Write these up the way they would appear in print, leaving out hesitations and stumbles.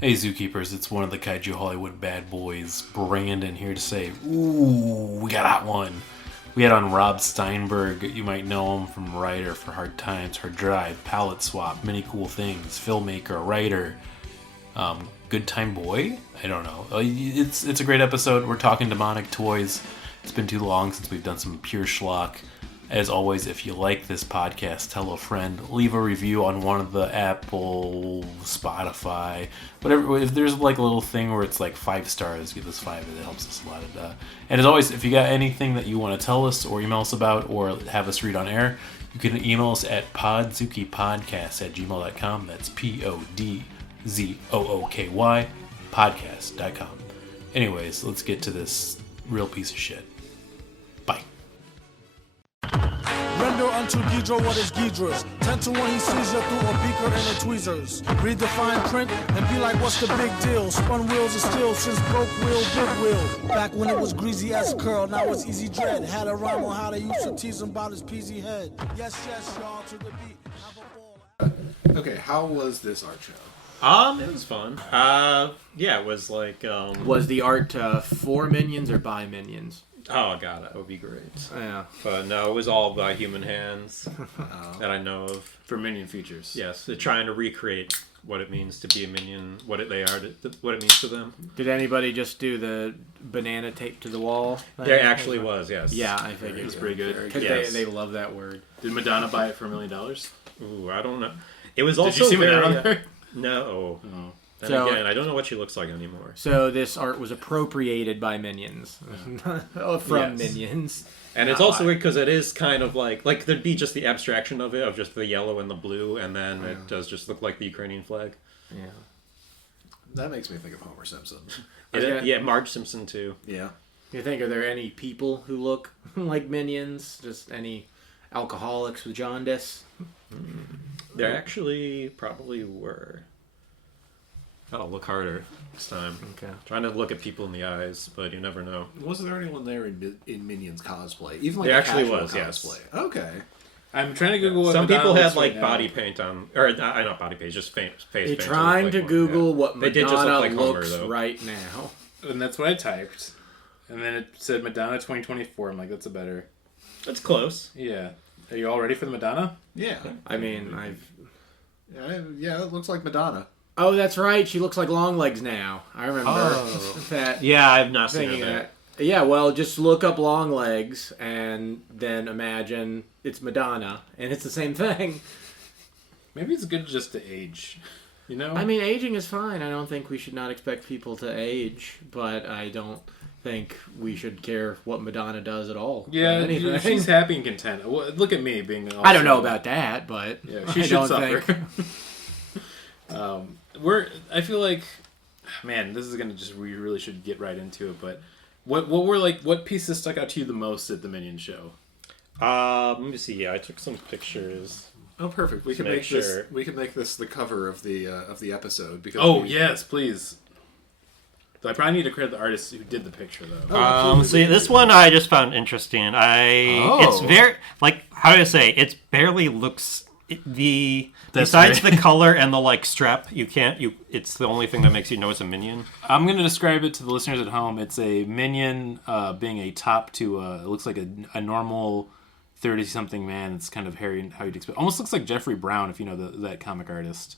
Hey Zookeepers, it's one of the Kaiju Hollywood bad boys, Brandon, here to say, ooh, we got a hot one. We had on Rob Steinberg. You might know him from writer for Hard Times, Hard Drive, Palette Swap, Many Cool Things, filmmaker, writer, Good Time Boy? I don't know. It's a great episode. We're talking demonic toys. It's been too long since we've done some pure schlock. As always, if you like this podcast, tell a friend. Leave a review on one of the Apple, Spotify, whatever. If there's like a little thing where it's like 5 stars, give us 5. It helps us a lot. And as always, if you got anything that you want to tell us or email us about or have us read on air, you can email us at podzookipodcast@gmail.com. That's PODZOOKY podcast.com. Anyways, let's get to this real piece of shit. Bye. Render unto Ghidra what is Ghidra's. 10 to 1 he sees you through a beaker and a tweezers. Read the fine print and be like, what's the big deal? Spun wheels of steel since broke wheel, big wheel. Back when it was greasy as curl, now it's easy dread. Had a rhyme on how they used to tease him about his peasy head. Yes, y'all, to the beat. Have a ball. Okay, how was this art show? It was fun. Yeah, it was like, Was the art for Minions or by Minions? oh god, that would be great. Yeah. But no, it was all by human hands that I know of. For Minion features. Yes, they're trying to recreate what it means to be a minion, what it means to them. Did anybody just do the banana tape to the wall? There actually was, yes. Yeah, I figured It was pretty good. Because Yes. they love that word. Did Madonna buy it for $1 million? Ooh, I don't know. It was Did also you see very, Madonna there? No. Oh. Then So- again, I don't know what she looks like anymore. So this art was appropriated by Minions. From Yes. Minions. And it's Not also by- weird because it is kind of like there'd be just the abstraction of it, of just the yellow and the blue, and then it does just look like the Ukrainian flag. Yeah. That makes me think of Homer Simpson. Yeah, Marge Simpson too. Yeah. You think, are there any people who look like Minions? Just any alcoholics with jaundice? There actually probably were. Gotta look harder this time. Okay. Trying to look at people in the eyes, but you never know. Wasn't there anyone there in Minions cosplay? Even like There a actually casual was, yes. cosplay. Okay. I'm trying to Google what Some Madonna people had looks like right now. body paint on, or not body paint, just face You're paint. trying look to like Google one, what They did just Madonna look like Homer, looks though. right now. And that's what I typed. And then it said Madonna 2024. I'm like, that's a better. That's close. Yeah. Are you all ready for the Madonna? Yeah. I mean, Yeah, it looks like Madonna. Oh, that's right. She looks like Longlegs now. I remember that. Yeah, I've not seen Thinking it. that. Yeah, well, just look up Longlegs and then imagine it's Madonna, and it's the same thing. Maybe it's good just to age. You know? I mean, aging is fine. I don't think we should not expect people to age, but I don't think we should care what Madonna does at all. yeah, Anything. she's happy and content. Well, look at me being. I don't know about that, but Yeah, she I should don't suffer. think. I feel like, man, this is gonna just. We really should get right into it. But what pieces stuck out to you the most at the Minion show? Let me see. Yeah, I took some pictures. Oh, perfect. We can Make make this. sure. We can make this the cover of the episode because. Oh yes, please. I probably need to credit the artist who did the picture though. See, this one I just found interesting. It's very, like, how do I say? It's barely looks besides the color and the like strap. It's the only thing that makes you know it's a minion. I'm going to describe it to the listeners at home. It's a minion being a top to, it looks like a normal 30-something man. It's kind of hairy and how you'd expect. Almost looks like Jeffrey Brown, if you know that comic artist.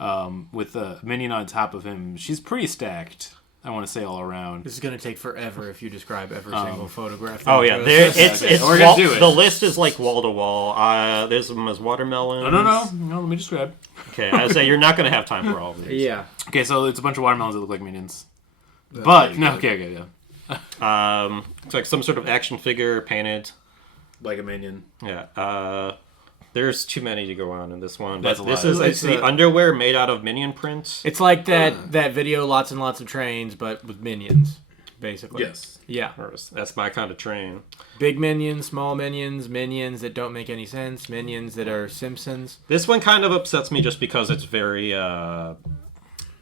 With a minion on top of him. She's pretty stacked, I want to say, all around. This is going to take forever if you describe every single photograph. Oh yeah, We're gonna do it. The list is like wall to wall. There's them as watermelons. No, let me describe. Okay, I say you're not going to have time for all of these. Yeah. Okay, so it's a bunch of watermelons that look like minions. But, no, okay, yeah. It's like some sort of action figure painted. Like a minion. Yeah. There's too many to go on in this one. That's But a this lot. is it's the underwear made out of minion print. It's like that video, Lots and Lots of Trains, but with minions, basically. Yes. Yeah. That's my kind of train. Big minions, small minions, minions that don't make any sense, minions that are Simpsons. This one kind of upsets me just because it's very Yeah.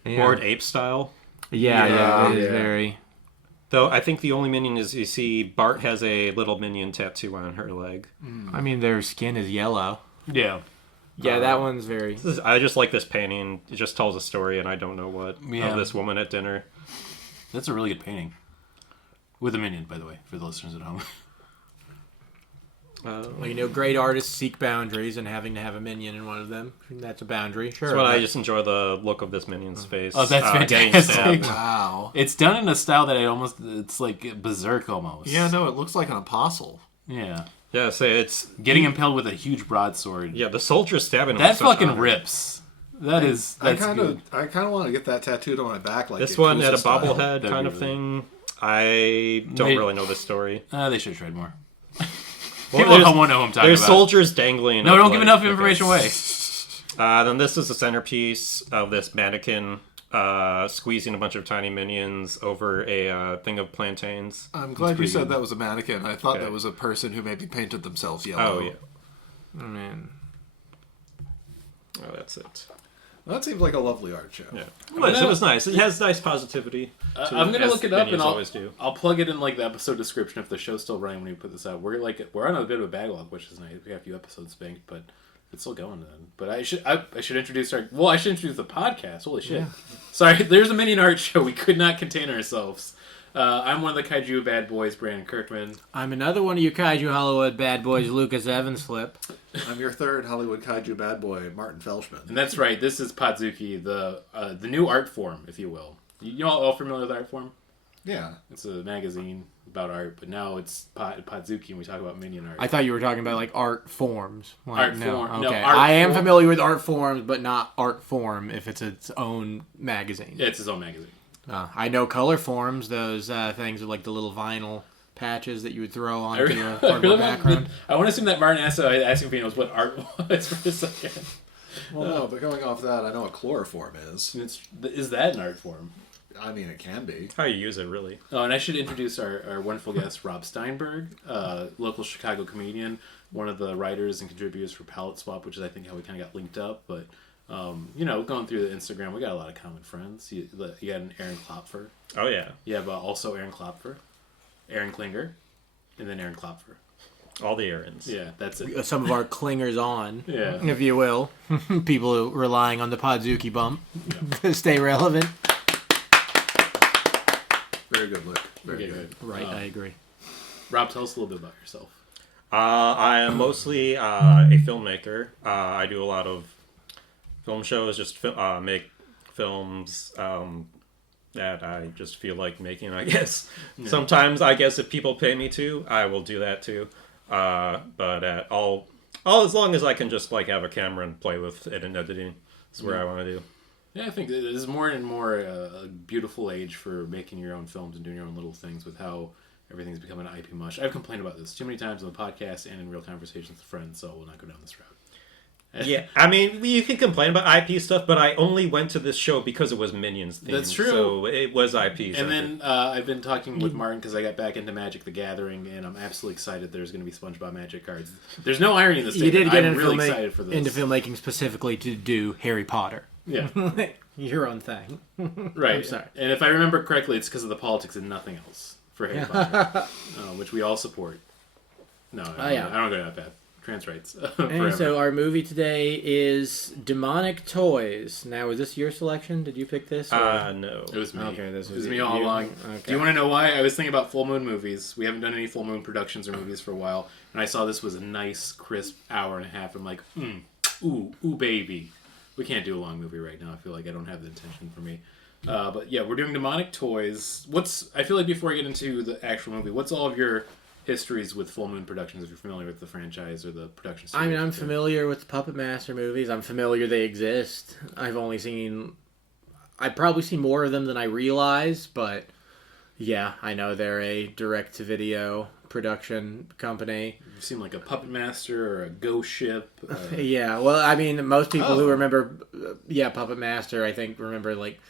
Bored Ape style. Yeah, it is very... Though I think the only minion is, you see, Bart has a little minion tattoo on her leg. I mean, their skin is yellow. Yeah. Yeah, that one's very... I just like this painting. It just tells a story, and I don't know what, Yeah. of this woman at dinner. That's a really good painting. With a minion, by the way, for the listeners at home. Well, great artists seek boundaries, and having to have a minion in one of them, that's a boundary. Sure. That's what I just enjoy the look of this minion's face. Oh, that's getting fantastic. stabbed. Wow. It's done in a style that it's like berserk almost. Yeah, no, it looks like an apostle. Yeah. Yeah, say it's Getting impaled with a huge broadsword. yeah. The soldier's stabbing him. That with such fucking honor. rips. That's I good. kind of want to get that tattooed on my back, like This Yakuza one had a style. bobblehead That'd kind be of really- thing. I don't really know this story. They should have tried more. Well, People there's- won't know who I'm talking There's about. soldiers dangling. No, up, don't give like, enough okay. information away. Then this is the centerpiece of this mannequin squeezing a bunch of tiny minions over a thing of plantains. I'm glad you pretty said good. that was a mannequin. I thought Okay. that was a person who maybe painted themselves yellow. Oh yeah. Oh, man. Oh, that's it. Well, that seems like a lovely art show. Yeah. It was nice. It has nice positivity. to I'm gonna as look it up and minions always do. I'll plug it in like the episode description if the show's still running when we put this out. We're on a bit of a backlog, which is nice. We have a few episodes banked, but it's still going then. But I should introduce I should introduce the podcast. Holy shit! Sorry, there's a minion art show. We could not contain ourselves. I'm one of the Kaiju bad boys, Brandon Kirkman. I'm another one of you Kaiju Hollywood bad boys, Lucas Evanslip. I'm your third Hollywood kaiju bad boy, Martin Felshman. And that's right. This is Podzuki, the new art form, if you will. You all familiar with art form? Yeah. It's a magazine about art, but now it's Podzuki, and we talk about minion art. I thought you were talking about like art forms. Like, Art form. Okay. No, art I am form. familiar with art forms, but not art form if it's its own magazine. Yeah, it's his own magazine. I know color forms, those things with like the little vinyl patches that you would throw onto your cardboard background. I want to assume that Martin asking if he knows what art was for a second. Well, no, but going off that, I know what chloroform is. Is that an art form? I mean, it can be. How you use it, really. Oh, and I should introduce our wonderful guest, Rob Steinberg, local Chicago comedian, one of the writers and contributors for Palette Swap, which is, I think, how we kind of got linked up. But, going through the Instagram, we got a lot of common friends. You got an Aaron Klopfer. Oh yeah. Yeah, but also Aaron Klopfer, Aaron Klinger, and then Aaron Klopfer. All the errands. Yeah, that's it. Some of our clingers on, Yeah. if you will. People relying on the Podzuki bump to stay relevant. Very good, Luke. Very Okay, good. good. Right, I agree. Rob, tell us a little bit about yourself. I am mostly a filmmaker. I do a lot of film shows, just make films that I just feel like making, I guess. Yeah. Sometimes, I guess, if people pay me to, I will do that too. But all as long as I can just like have a camera and play with it and editing is where I want to do. Yeah, I think there's more and more a beautiful age for making your own films and doing your own little things with how everything's becoming an IP mush. I've complained about this too many times on the podcast and in real conversations with friends, so we'll not go down this route. Yeah, I mean, you can complain about IP stuff, but I only went to this show because it was Minions themed. That's true. So it was IP. And then I've been talking with Martin because I got back into Magic the Gathering, and I'm absolutely excied there's going to be SpongeBob Magic cards. There's no irony in this You statement. did get I'm into, really excited for this. into filmmaking specifically to do Harry Potter. Yeah. Your own thing. Right. I'm sorry. And if I remember correctly, it's because of the politics and nothing else for Harry Potter, which we all support. No, I don't go down that path. Trans rights. And so our movie today is Demonic Toys. Now, is this your selection? Did you pick this? No. It was me. Okay, this It was was me you. all along. Okay. Do you want to know why? I was thinking about full moon movies. We haven't done any full moon productions or movies for a while, and I saw this was a nice, crisp hour and a half. I'm like, ooh, baby. We can't do a long movie right now. I feel like I don't have the intention for me. But yeah, we're doing Demonic Toys. I feel like before I get into the actual movie, what's all of your histories with Full Moon Productions, if you're familiar with the franchise or the production series? I mean, I'm familiar with the Puppet Master movies. I'm familiar they exist. I've probably seen more of them than I realize, but yeah, I know they're a direct-to-video production company. You seem like a Puppet Master or a Ghost Ship. Yeah, well, I mean, most people who remember, Puppet Master, I think remember like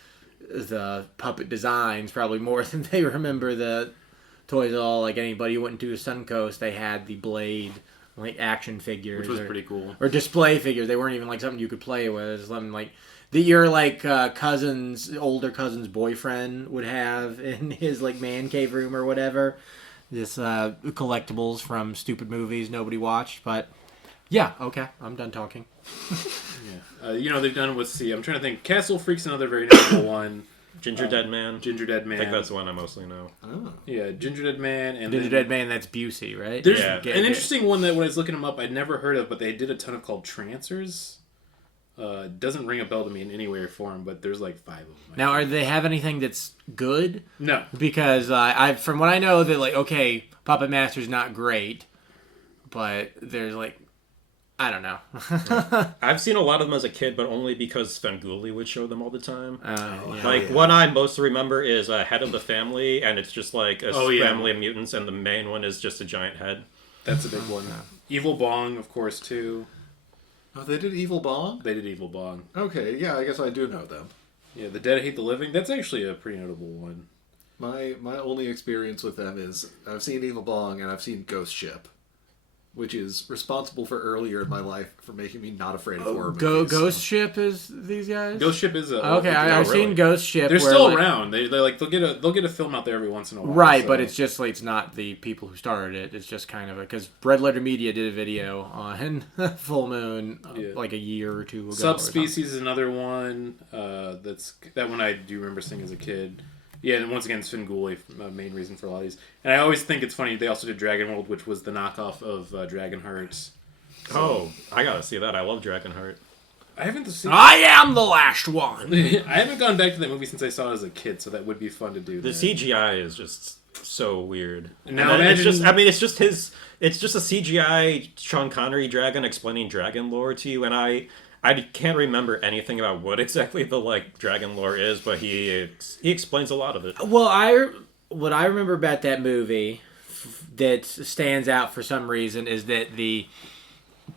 the puppet designs probably more than they remember the toys at all. Like anybody who went to Suncoast, they had the Blade like action figures, which was pretty cool, or display figures. They weren't even like something you could play with. It was something like that your like older cousin's boyfriend would have in his like man cave room or whatever. This collectibles from stupid movies nobody watched, but Yeah, okay. I'm done talking. They've done with I'm trying to think. Castle Freak's another very notable one. Ginger Dead Man. I think that's the one I mostly know. Oh. Yeah, Ginger Dead Man. And Ginger Dead Man, that's Busey, right? There's an interesting one that when I was looking them up, I'd never heard of, but they did a ton of called Trancers. Doesn't ring a bell to me in any way or form, but there's like 5 of them. Now, do they have anything that's good? No. Because from what I know, that like, okay, Puppet Master's not great, but there's like, I don't know. I've seen a lot of them as a kid, but only because Svengoolie would show them all the time. Yeah. One I mostly remember is Head of the Family, and it's just like a family of mutants, and the main one is just a giant head. That's a big one. Evil Bong, of course, too. Oh, they did Evil Bong? They did Evil Bong. Okay, yeah, I guess I do know them. Yeah, The Dead Hate the Living. That's actually a pretty notable one. My only experience with them is I've seen Evil Bong and I've seen Ghost Ship, which is responsible for earlier in my life for making me not afraid of horror movies. Ghost Ship is these guys? Ghost Ship is okay. I've seen Ghost Ship. They're still around. They'll get a film out there every once in a while. Right, so. But it's just like it's not the people who started it. It's just kind of because Red Letter Media did a video on Full Moon like a year or two ago. Subspecies is another one. That one I do remember seeing as a kid. Yeah, and once again, Svengoolie, main reason for a lot of these. And I always think it's funny, they also did Dragon World, which was the knockoff of Dragonheart. So, I gotta see that. I love Dragonheart. I haven't seen I am the last one! I haven't gone back to that movie since I saw it as a kid, so that would be fun to do. The CGI is just so weird. Now it's just a CGI Sean Connery dragon explaining dragon lore to you, and I can't remember anything about what exactly the dragon lore is, but he explains a lot of it. Well, what I remember about that movie that stands out for some reason is that the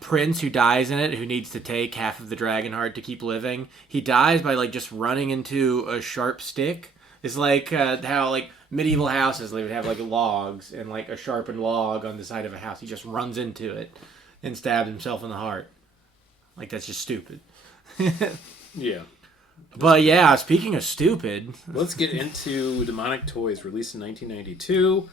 prince who dies in it, who needs to take half of the dragon heart to keep living, he dies by just running into a sharp stick. It's like how medieval houses, they would have logs and a sharpened log on the side of a house. He just runs into it and stabs himself in the heart. That's just stupid. Yeah. But yeah, speaking of stupid... Let's get into Demonic Toys, released in 1992,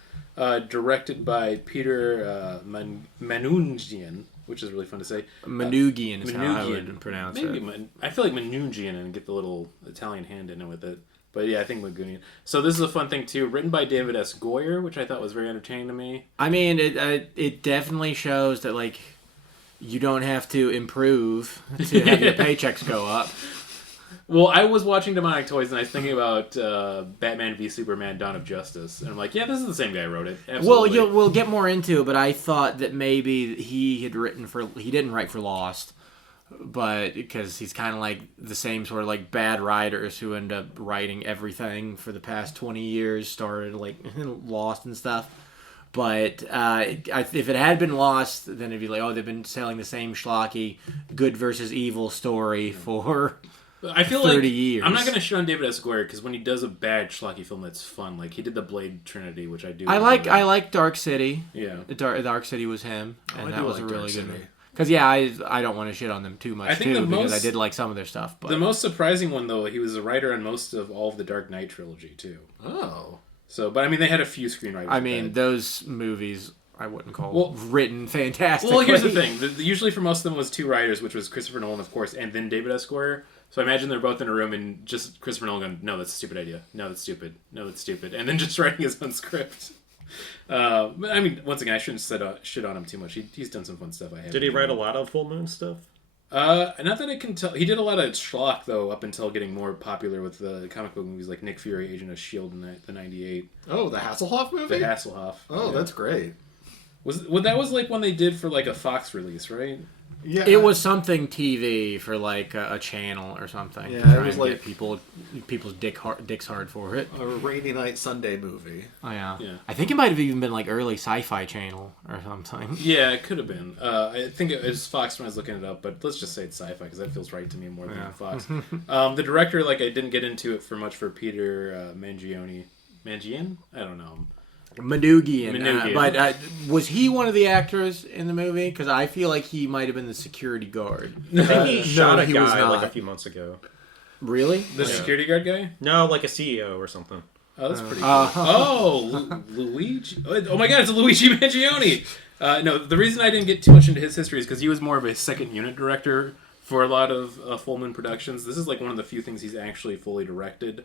directed by Peter Manoogian, which is really fun to say. Manoogian is how I would pronounce it. I feel like Manoogian and get the little Italian hand in it with it. But yeah, I think Manoogian. So this is a fun thing too, written by David S. Goyer, which I thought was very entertaining to me. I mean, it definitely shows that you don't have to improve to have your paychecks go up. Well, I was watching Demonic Toys and I was thinking about Batman v Superman: Dawn of Justice, and I'm like, yeah, this is the same guy who wrote it. Absolutely. Well, we'll get more into it, but I thought that maybe he didn't write for Lost, but because he's kind of like the same sort of bad writers who end up writing everything for the past 20 years, started Lost and stuff. But if it had been Lost, then it'd be they've been selling the same schlocky good versus evil story for I feel 30 years. I'm not going to shit on David S. Goyer because when he does a bad schlocky film that's fun, he did the Blade Trinity, which I do. I like Dark City. Yeah, Dark City was him, and that was a really good movie. Because I don't want to shit on them too much because I did like some of their stuff. But the most surprising one though, he was a writer on most of all of the Dark Knight trilogy too. Oh. So, but I mean, they had a few screenwriters. I mean, those movies I wouldn't call written fantastic. Well, here's the thing. Usually for most of them was 2 writers, which was Christopher Nolan, of course, and then David S. Goyer. So I imagine they're both in a room and just Christopher Nolan going, no, that's a stupid idea. No, that's stupid. No, that's stupid. And then just writing his own script. I mean, once again, I shouldn't shit on him too much. He's done some fun stuff. Did he write a lot of Full Moon stuff? Not that I can tell. He did a lot of schlock, though, up until getting more popular with the comic book movies like Nick Fury, Agent of S.H.I.E.L.D. in the 98. Oh, the Hasselhoff movie? The Hasselhoff. Oh, yeah. That's great. That was one they did for a Fox release, right? Yeah, it was something TV for a channel or something. Yeah, it was get people's dicks hard for it. A rainy night Sunday movie. Oh yeah. I think it might have even been early Sci-Fi Channel or something. Yeah, it could have been. I think it was Fox when I was looking it up, but let's just say it's Sci-Fi because that feels right to me more than Fox. The director, I didn't get into it for Peter Mangione. Mangione? I don't know. Manoogian. But was he one of the actors in the movie? Because I feel like he might have been the security guard. I think he shot a guy was not. a few months ago. Really? The security guard guy? No, a CEO or something. Oh, that's pretty cool. Luigi. Oh my god, it's Luigi Mangione. No, the reason I didn't get too much into his history is because he was more of a second unit director for a lot of Full Moon Productions. This is like one of the few things he's actually fully directed.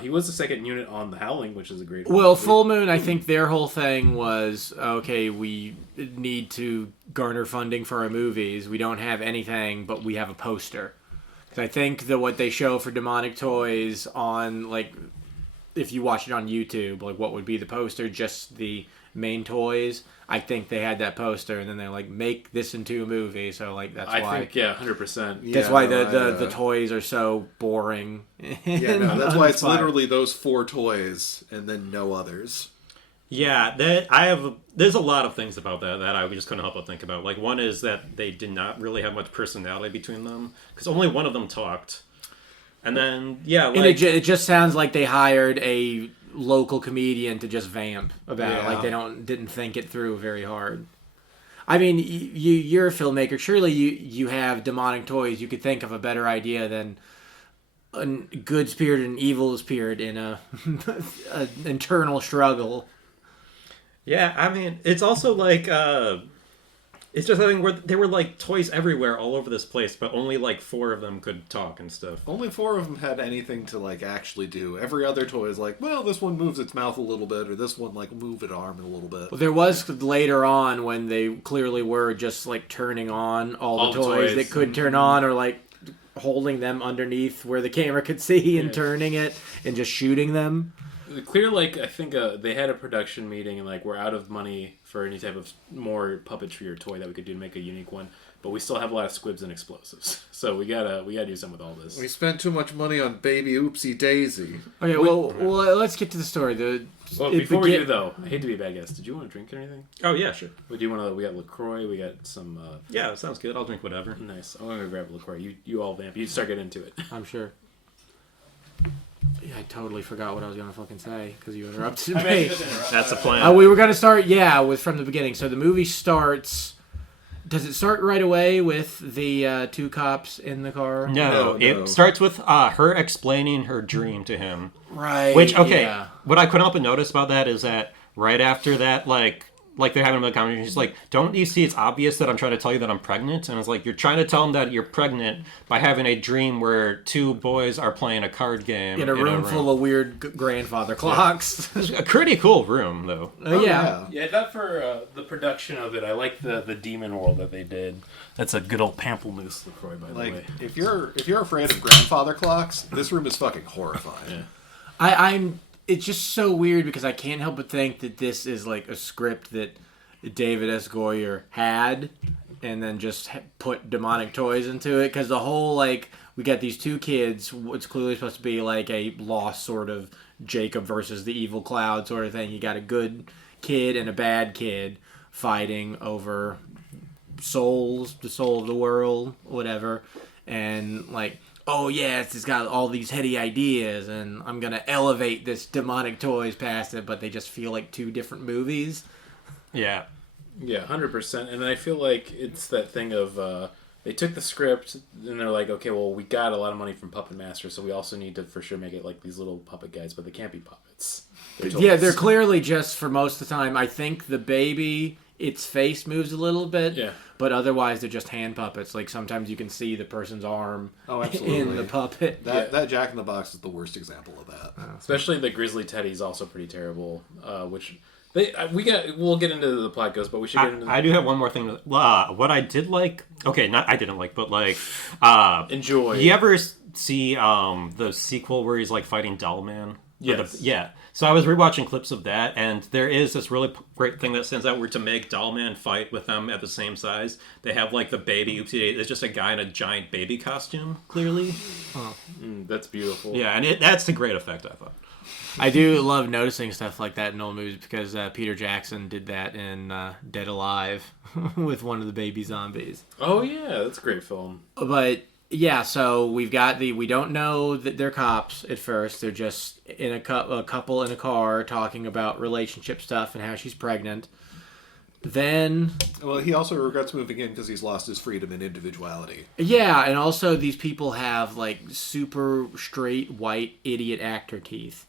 He was the second unit on The Howling, which is a great Well, movie. Full Moon, I think their whole thing was, okay, we need to garner funding for our movies. We don't have anything, but we have a poster. Because I think that what they show for Demonic Toys on, like, if you watch it on YouTube, like, what would be the poster? Just the main toys. I think they had that poster, and then they're like, make this into a movie. So, like, that's why. I think, 100%. That's why the toys are so boring. Yeah, no, that's why it's literally those 4 toys and then no others. Yeah, there's a lot of things about that I just couldn't help but think about. Like, one is that they did not really have much personality between them, because only one of them talked. And then, yeah, like... And it just sounds like they hired a local comedian to just vamp about it. Like, they didn't think it through very hard. I mean, you're a filmmaker. Surely you have demonic toys. You could think of a better idea than a good spirit and evil spirit in an internal struggle. Yeah, I mean, it's also like, it's just a thing where there were like toys everywhere all over this place, but only like 4 of them could talk and stuff. Only 4 of them had anything to like actually do. Every other toy is like, well, this one moves its mouth a little bit, or this one like move its arm a little bit. Well, there was later on when they clearly were just like turning on all the toys that could turn on, or like holding them underneath where the camera could see and turning it and just shooting them. Clear, like, I think they had a production meeting and, like, we're out of money for any type of more puppetry or toy that we could do to make a unique one. But we still have a lot of squibs and explosives. So we gotta do something with all this. We spent too much money on Baby Oopsie Daisy. Okay, well, let's get to the story. Before we do, though, I hate to be a bad guest. Did you want to drink anything? Oh, yeah, sure. We got LaCroix, we got some... Yeah, that sounds good. I'll drink whatever. Nice. I'm going to grab LaCroix. You all vamp. You start getting into it. I'm sure. Yeah, I totally forgot what I was going to fucking say because you interrupted me. That's the plan. We were going to start, from the beginning. So the movie starts... Does it start right away with the 2 cops in the car? No, it starts with her explaining her dream to him. Right. Which, what I couldn't help but notice about that is that right after that, like they're having a conversation, she's like, don't you see it's obvious that I'm trying to tell you that I'm pregnant? And it's like, you're trying to tell him that you're pregnant by having a dream where 2 boys are playing a card game. In a room full of weird grandfather clocks. It's a pretty cool room, though. Yeah. Yeah, that for the production of it, I like the demon world that they did. That's a good old pamplemousse LaCroix, by the way. If you're afraid of grandfather clocks, this room is fucking horrifying. Yeah. It's just so weird because I can't help but think that this is like a script that David S. Goyer had and then just put demonic toys into it. Because the whole, like, we got these 2 kids, it's clearly supposed to be like a lost sort of Jacob versus the evil cloud sort of thing. You got a good kid and a bad kid fighting over souls, the soul of the world, whatever. And, like... oh yes, it's got all these heady ideas, and I'm gonna elevate this demonic toys past it, but they just feel like 2 different movies. Yeah. Yeah, 100%. And I feel like it's that thing of they took the script and they're like, okay, well, we got a lot of money from Puppet Master, so we also need to for sure make it like these little puppet guys, but they can't be puppets. They're clearly just, for most of the time, I think the baby, its face moves a little bit. Yeah. But otherwise, they're just hand puppets. Like, sometimes you can see the person's arm absolutely. in the puppet. That Jack in the Box is the worst example of that. Especially the Grizzly Teddy's also pretty terrible, which... We'll get into the plot goes, but we should get into... I do have one more thing. What I did like... Okay, not I didn't like, but like... enjoy. You ever see the sequel where he's like fighting Doll Man? Yes. Yeah. So I was rewatching clips of that, and there is this really great thing that stands out where to make Doll Man fight with them at the same size, they have like the baby. It's just a guy in a giant baby costume, clearly. That's beautiful. Yeah, and that's a great effect, I thought. I do love noticing stuff like that in old movies because Peter Jackson did that in Dead Alive with one of the baby zombies. Oh yeah, that's a great film. But yeah, so we don't know that they're cops at first. They're just in a couple in a car talking about relationship stuff and how she's pregnant. Then... well, he also regrets moving in because he's lost his freedom and individuality. Yeah, and also these people have like super straight white idiot actor teeth.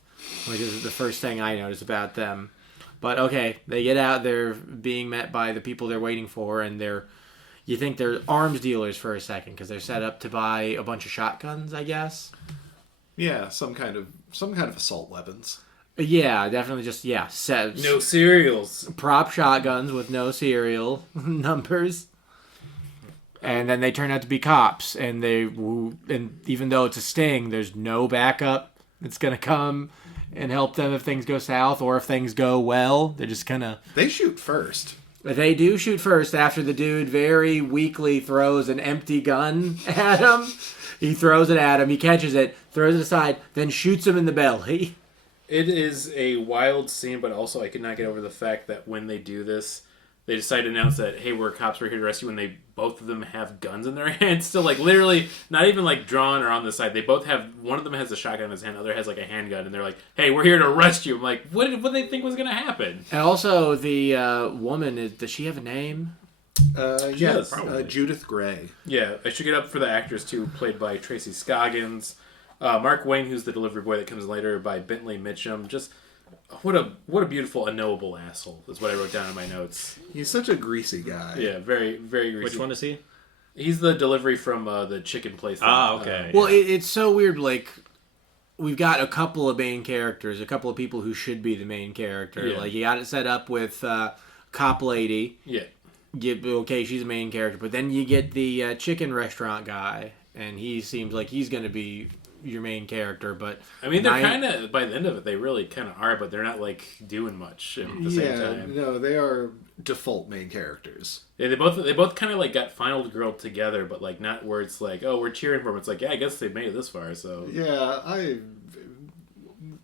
which is the first thing I noticed about them. But okay, they get out. They're being met by the people they're waiting for, and you think they're arms dealers for a second because they're set up to buy a bunch of shotguns, I guess. Yeah, some kind of assault weapons. Yeah, definitely just No cereals. prop shotguns with no serial numbers. And then they turn out to be cops, and even though it's a sting, there's no backup that's gonna come and help them if things go south or if things go well. They're just gonna. They shoot first. They do shoot first after the dude very weakly throws an empty gun at him. He throws it at him. He catches it, throws it aside, then shoots him in the belly. It is a wild scene, but also I could not get over the fact that when they do this, they decide to announce that, hey, we're cops, we're here to rescue, when both of them have guns in their hands. Still, like, literally, not even, like, drawn or on the side. They both have, one of them has a shotgun in his hand, the other has, like, a handgun, and they're like, hey, we're here to arrest you. I'm like, what did they think was going to happen? And also, the woman, does she have a name? Yes, Judith Gray. Yeah, I should get up for the actors, too, played by Tracy Scoggins. Mark Wayne, who's the delivery boy that comes later, by Bentley Mitchum. Just... What a beautiful, unknowable asshole is what I wrote down in my notes. He's such a greasy guy. Yeah, very, very greasy. Which one is he? He's the delivery from the chicken place. Okay. Well, it's so weird, like, we've got a couple of main characters, a couple of people who should be the main character. Yeah. Like, you got it set up with Cop Lady. Yeah. Okay, she's a main character. But then you get the chicken restaurant guy, and he seems like he's going to be your main character, but I mean, they're kind of, by the end of it, they really kind of are, but they're not, like, doing much at the same time. No, they are default main characters. Yeah, they both kind of, like, got final girl together, but, like, not where it's like, oh, we're cheering for them. It's like, yeah, I guess they made it this far, so. Yeah,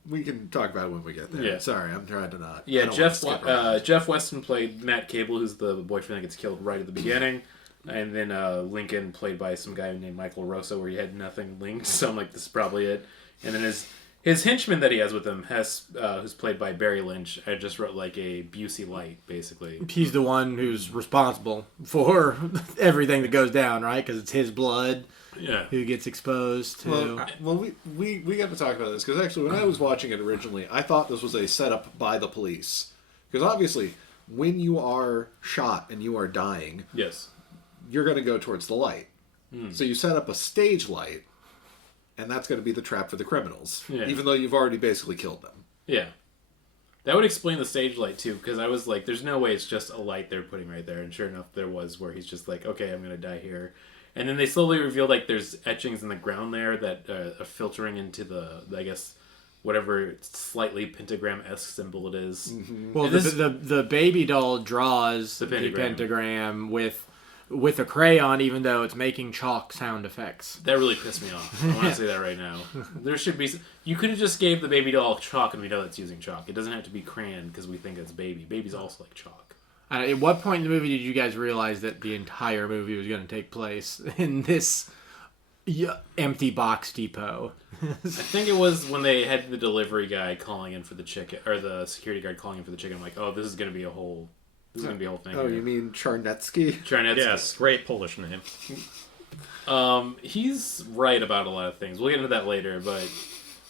we can talk about it when we get there. Yeah. Sorry, I'm trying to not. Yeah, Jeff Weston played Matt Cable, who's the boyfriend that gets killed right at the beginning. And then Lincoln, played by some guy named Michael Rosa, where he had nothing linked. So I'm like, this is probably it. And then his henchman that he has with him, who's played by Barry Lynch, I just wrote like a Busey light, basically. He's the one who's responsible for everything that goes down, right? Because it's his blood who gets exposed to. Well, we got to talk about this, because actually when I was watching it originally, I thought this was a setup by the police. Because obviously, when you are shot and you are dying... Yes. You're going to go towards the light. So you set up a stage light, and that's going to be the trap for the criminals, even though you've already basically killed them. Yeah. That would explain the stage light, too, because I was like, there's no way it's just a light they're putting right there. And sure enough, there was, where he's just like, okay, I'm going to die here. And then they slowly reveal, like, there's etchings in the ground there that are filtering into the, I guess... whatever slightly pentagram-esque symbol it is. Mm-hmm. Well, the baby doll draws the pentagram with a crayon, even though it's making chalk sound effects. That really pissed me off. I want to say that right now. There should be... You could have just gave the baby doll chalk and we know it's using chalk. It doesn't have to be crayon because we think it's baby. Baby's also like chalk. At what point in the movie did you guys realize that the entire movie was going to take place in this empty box depot? I think it was when they had the delivery guy calling in for the chicken, or the security guard calling in for the chicken. I'm like, oh, this is going to be a whole thing. Oh, you mean Charnecki? Charnecki. Yes, great Polish name. He's right about a lot of things. We'll get into that later, but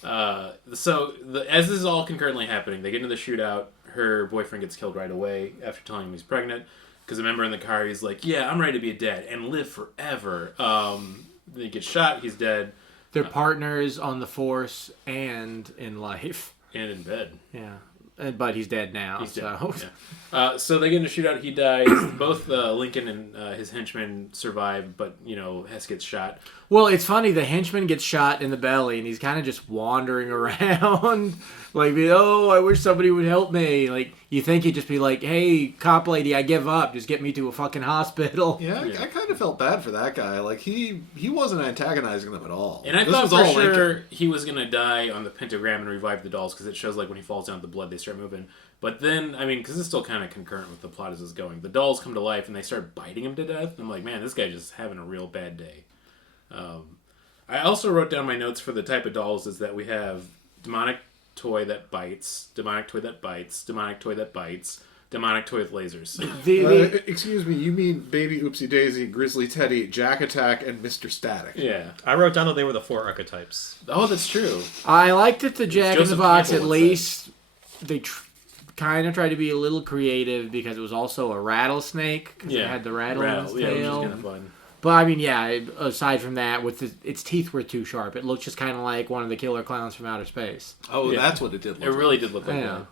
as this is all concurrently happening, they get into the shootout. Her boyfriend gets killed right away after telling him he's pregnant. Because remember in the car, he's like, yeah, I'm ready to be a dad and live forever. Then he gets shot, he's dead. They're partners on the force and in life. And in bed. Yeah. But he's dead now. He's so. Dead. Yeah. So they get in a shootout. He dies. Both Lincoln and his henchman survive, but Hess gets shot. Well, it's funny. The henchman gets shot in the belly, and he's kind of just wandering around, like, "Oh, I wish somebody would help me." Like, you think he'd just be like, "Hey, cop lady, I give up. Just get me to a fucking hospital." Yeah, I kind of felt bad for that guy. Like he wasn't antagonizing them at all. And I thought for sure he was gonna die on the pentagram and revive the dolls, because it shows like when he falls down, the blood, they start moving. But then, I mean, because it's still kind of concurrent with the plot as it's going, the dolls come to life and they start biting him to death. I'm like, man, this guy's just having a real bad day. I also wrote down my notes for the type of dolls is that we have demonic toy that bites, demonic toy that bites, demonic toy that bites, demonic toy with lasers. Excuse me, you mean Baby Oopsie Daisy, Grizzly Teddy, Jack Attack, and Mr. Static? Yeah. I wrote down that they were the 4 archetypes. Oh, that's true. I liked that the Jack in the Joseph Box, Campbell at would least, they kind of tried to be a little creative because it was also a rattlesnake, because it had the rattle in its Yeah, which is tail. kind of fun. But I mean, yeah, aside from that, its teeth were too sharp. It looked just kind of like one of the killer clowns from outer space. Oh, Yeah. that's what it did look It really did look like Yeah. that.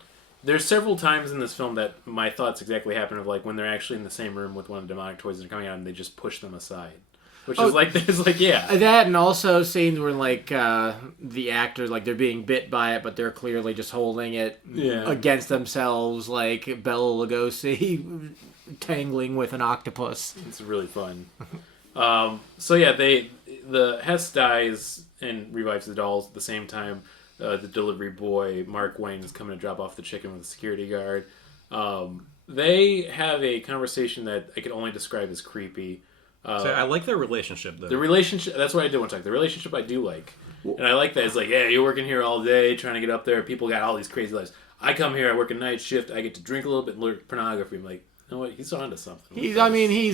There's several times in this film that my thoughts exactly happen of like when they're actually in the same room with one of the demonic toys and they're coming out and they just push them aside. Which is like, there's like, yeah. That and also scenes where like the actors, like they're being bit by it, but they're clearly just holding it against themselves, like Bela Lugosi tangling with an octopus. It's really fun. So yeah, the Hess dies and revives the dolls at the same time. The delivery boy Mark Wayne is coming to drop off the chicken with a security guard. They have a conversation that I could only describe as creepy. So I like their relationship, though. The relationship, that's what I do want to talk. The relationship I do like. And I like that. It's like, yeah, you're working here all day, trying to get up there. People got all these crazy lives. I come here, I work a night shift, I get to drink a little bit and learn pornography. I'm like, you know what? He's onto something. He's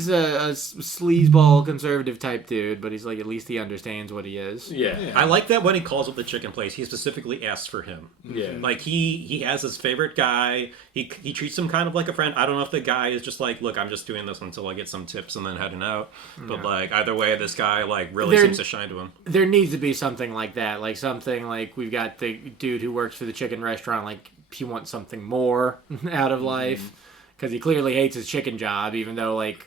a sleazeball conservative type dude, but he's like, at least he understands what he is. Yeah. I like that when he calls up the chicken place, he specifically asks for him. Yeah. Like, he has his favorite guy. He treats him kind of like a friend. I don't know if the guy is just like, look, I'm just doing this until I get some tips and then heading out. But, like, either way, this guy, like, really seems to shine to him. There needs to be something like that. Like, something like we've got the dude who works for the chicken restaurant, like, he wants something more out of life. Because he clearly hates his chicken job, even though, like,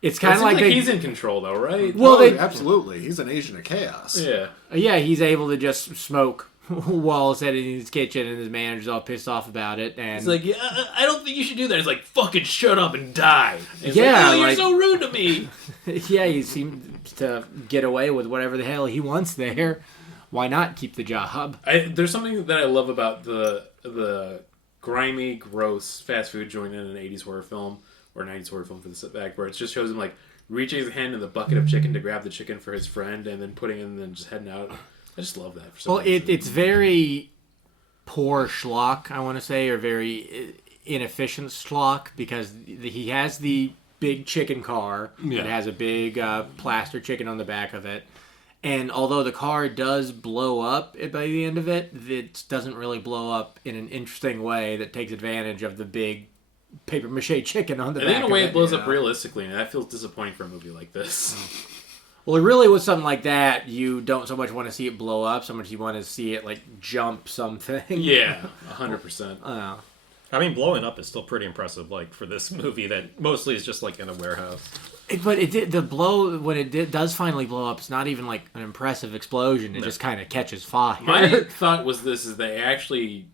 it's kind of like he's in control, though, right? Well, absolutely. He's an agent of chaos. Yeah. Yeah, he's able to just smoke while sitting in his kitchen, and his manager's all pissed off about it. And He's like, yeah, I don't think you should do that. He's like, fucking shut up and die. And he's Yeah, like, oh, you're like- so rude to me. yeah, he seems to get away with whatever the hell he wants there. Why not keep the job? There's something that I love about the grimy, gross fast food joint in an 80s horror film, or 90s horror film for the fact, where it just shows him, like, reaching his hand in the bucket of chicken to grab the chicken for his friend, and then putting it in and then just heading out. I just love that. For some reason. It's very poor schlock, I want to say, or very inefficient schlock, because he has the big chicken car. Yeah. It has a big plaster chicken on the back of it. And although the car does blow up by the end of it, it doesn't really blow up in an interesting way that takes advantage of the big paper mache chicken on the I back think in a of way it. it blows up realistically, and that feels disappointing for a movie like this. Well, it really was something like that. You don't so much want to see it blow up, so much you want to see it, like, jump something. Yeah, 100%. I mean, blowing up is still pretty impressive, like, for this movie that mostly is just, like, in a warehouse. But when it does finally blow up, it's not even, like, an impressive explosion. It just kind of catches fire. My thought was this, is they actually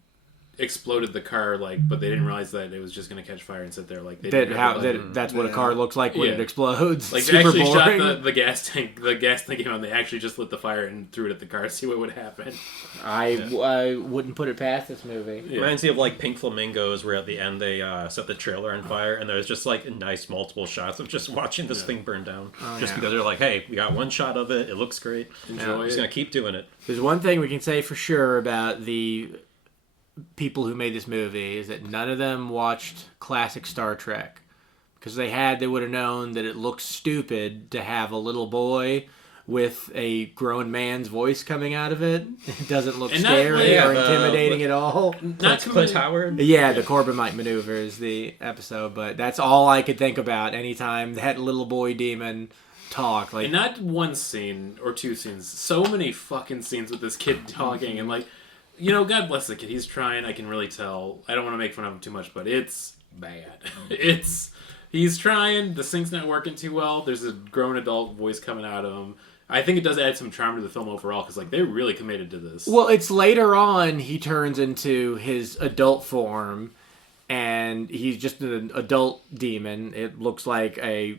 exploded the car, like, but they didn't realize that it was just going to catch fire and sit there, like, they didn't have the button. That's what a car looks like when it explodes. Like, they Super actually boring. shot the gas tank. The gas tank came out, and they actually just lit the fire and threw it at the car to see what would happen. I wouldn't put it past this movie. Yeah. Reminds me of, like, Pink Flamingos, where at the end they set the trailer on fire, and there's just, like, nice multiple shots of just watching this thing burn down. Because they're like, hey, we got one shot of it, it looks great. Enjoy We're just going to keep doing it. There's one thing we can say for sure about the people who made this movie is that none of them watched classic Star Trek. Because they would have known that it looks stupid to have a little boy with a grown man's voice coming out of it. It doesn't look And not scary like, or intimidating at all. Not Clint Howard. Yeah, the Corbomite maneuver is the episode, but that's all I could think about anytime that little boy demon talked. Like, And not one scene or two scenes. So many fucking scenes with this kid talking, and, like, you know, God bless the kid. He's trying. I can really tell. I don't want to make fun of him too much, but it's bad. He's trying. The sync's not working too well. There's a grown adult voice coming out of him. I think it does add some charm to the film overall, because, like, they're really committed to this. well, it's later on he turns into his adult form, and he's just an adult demon. It looks like a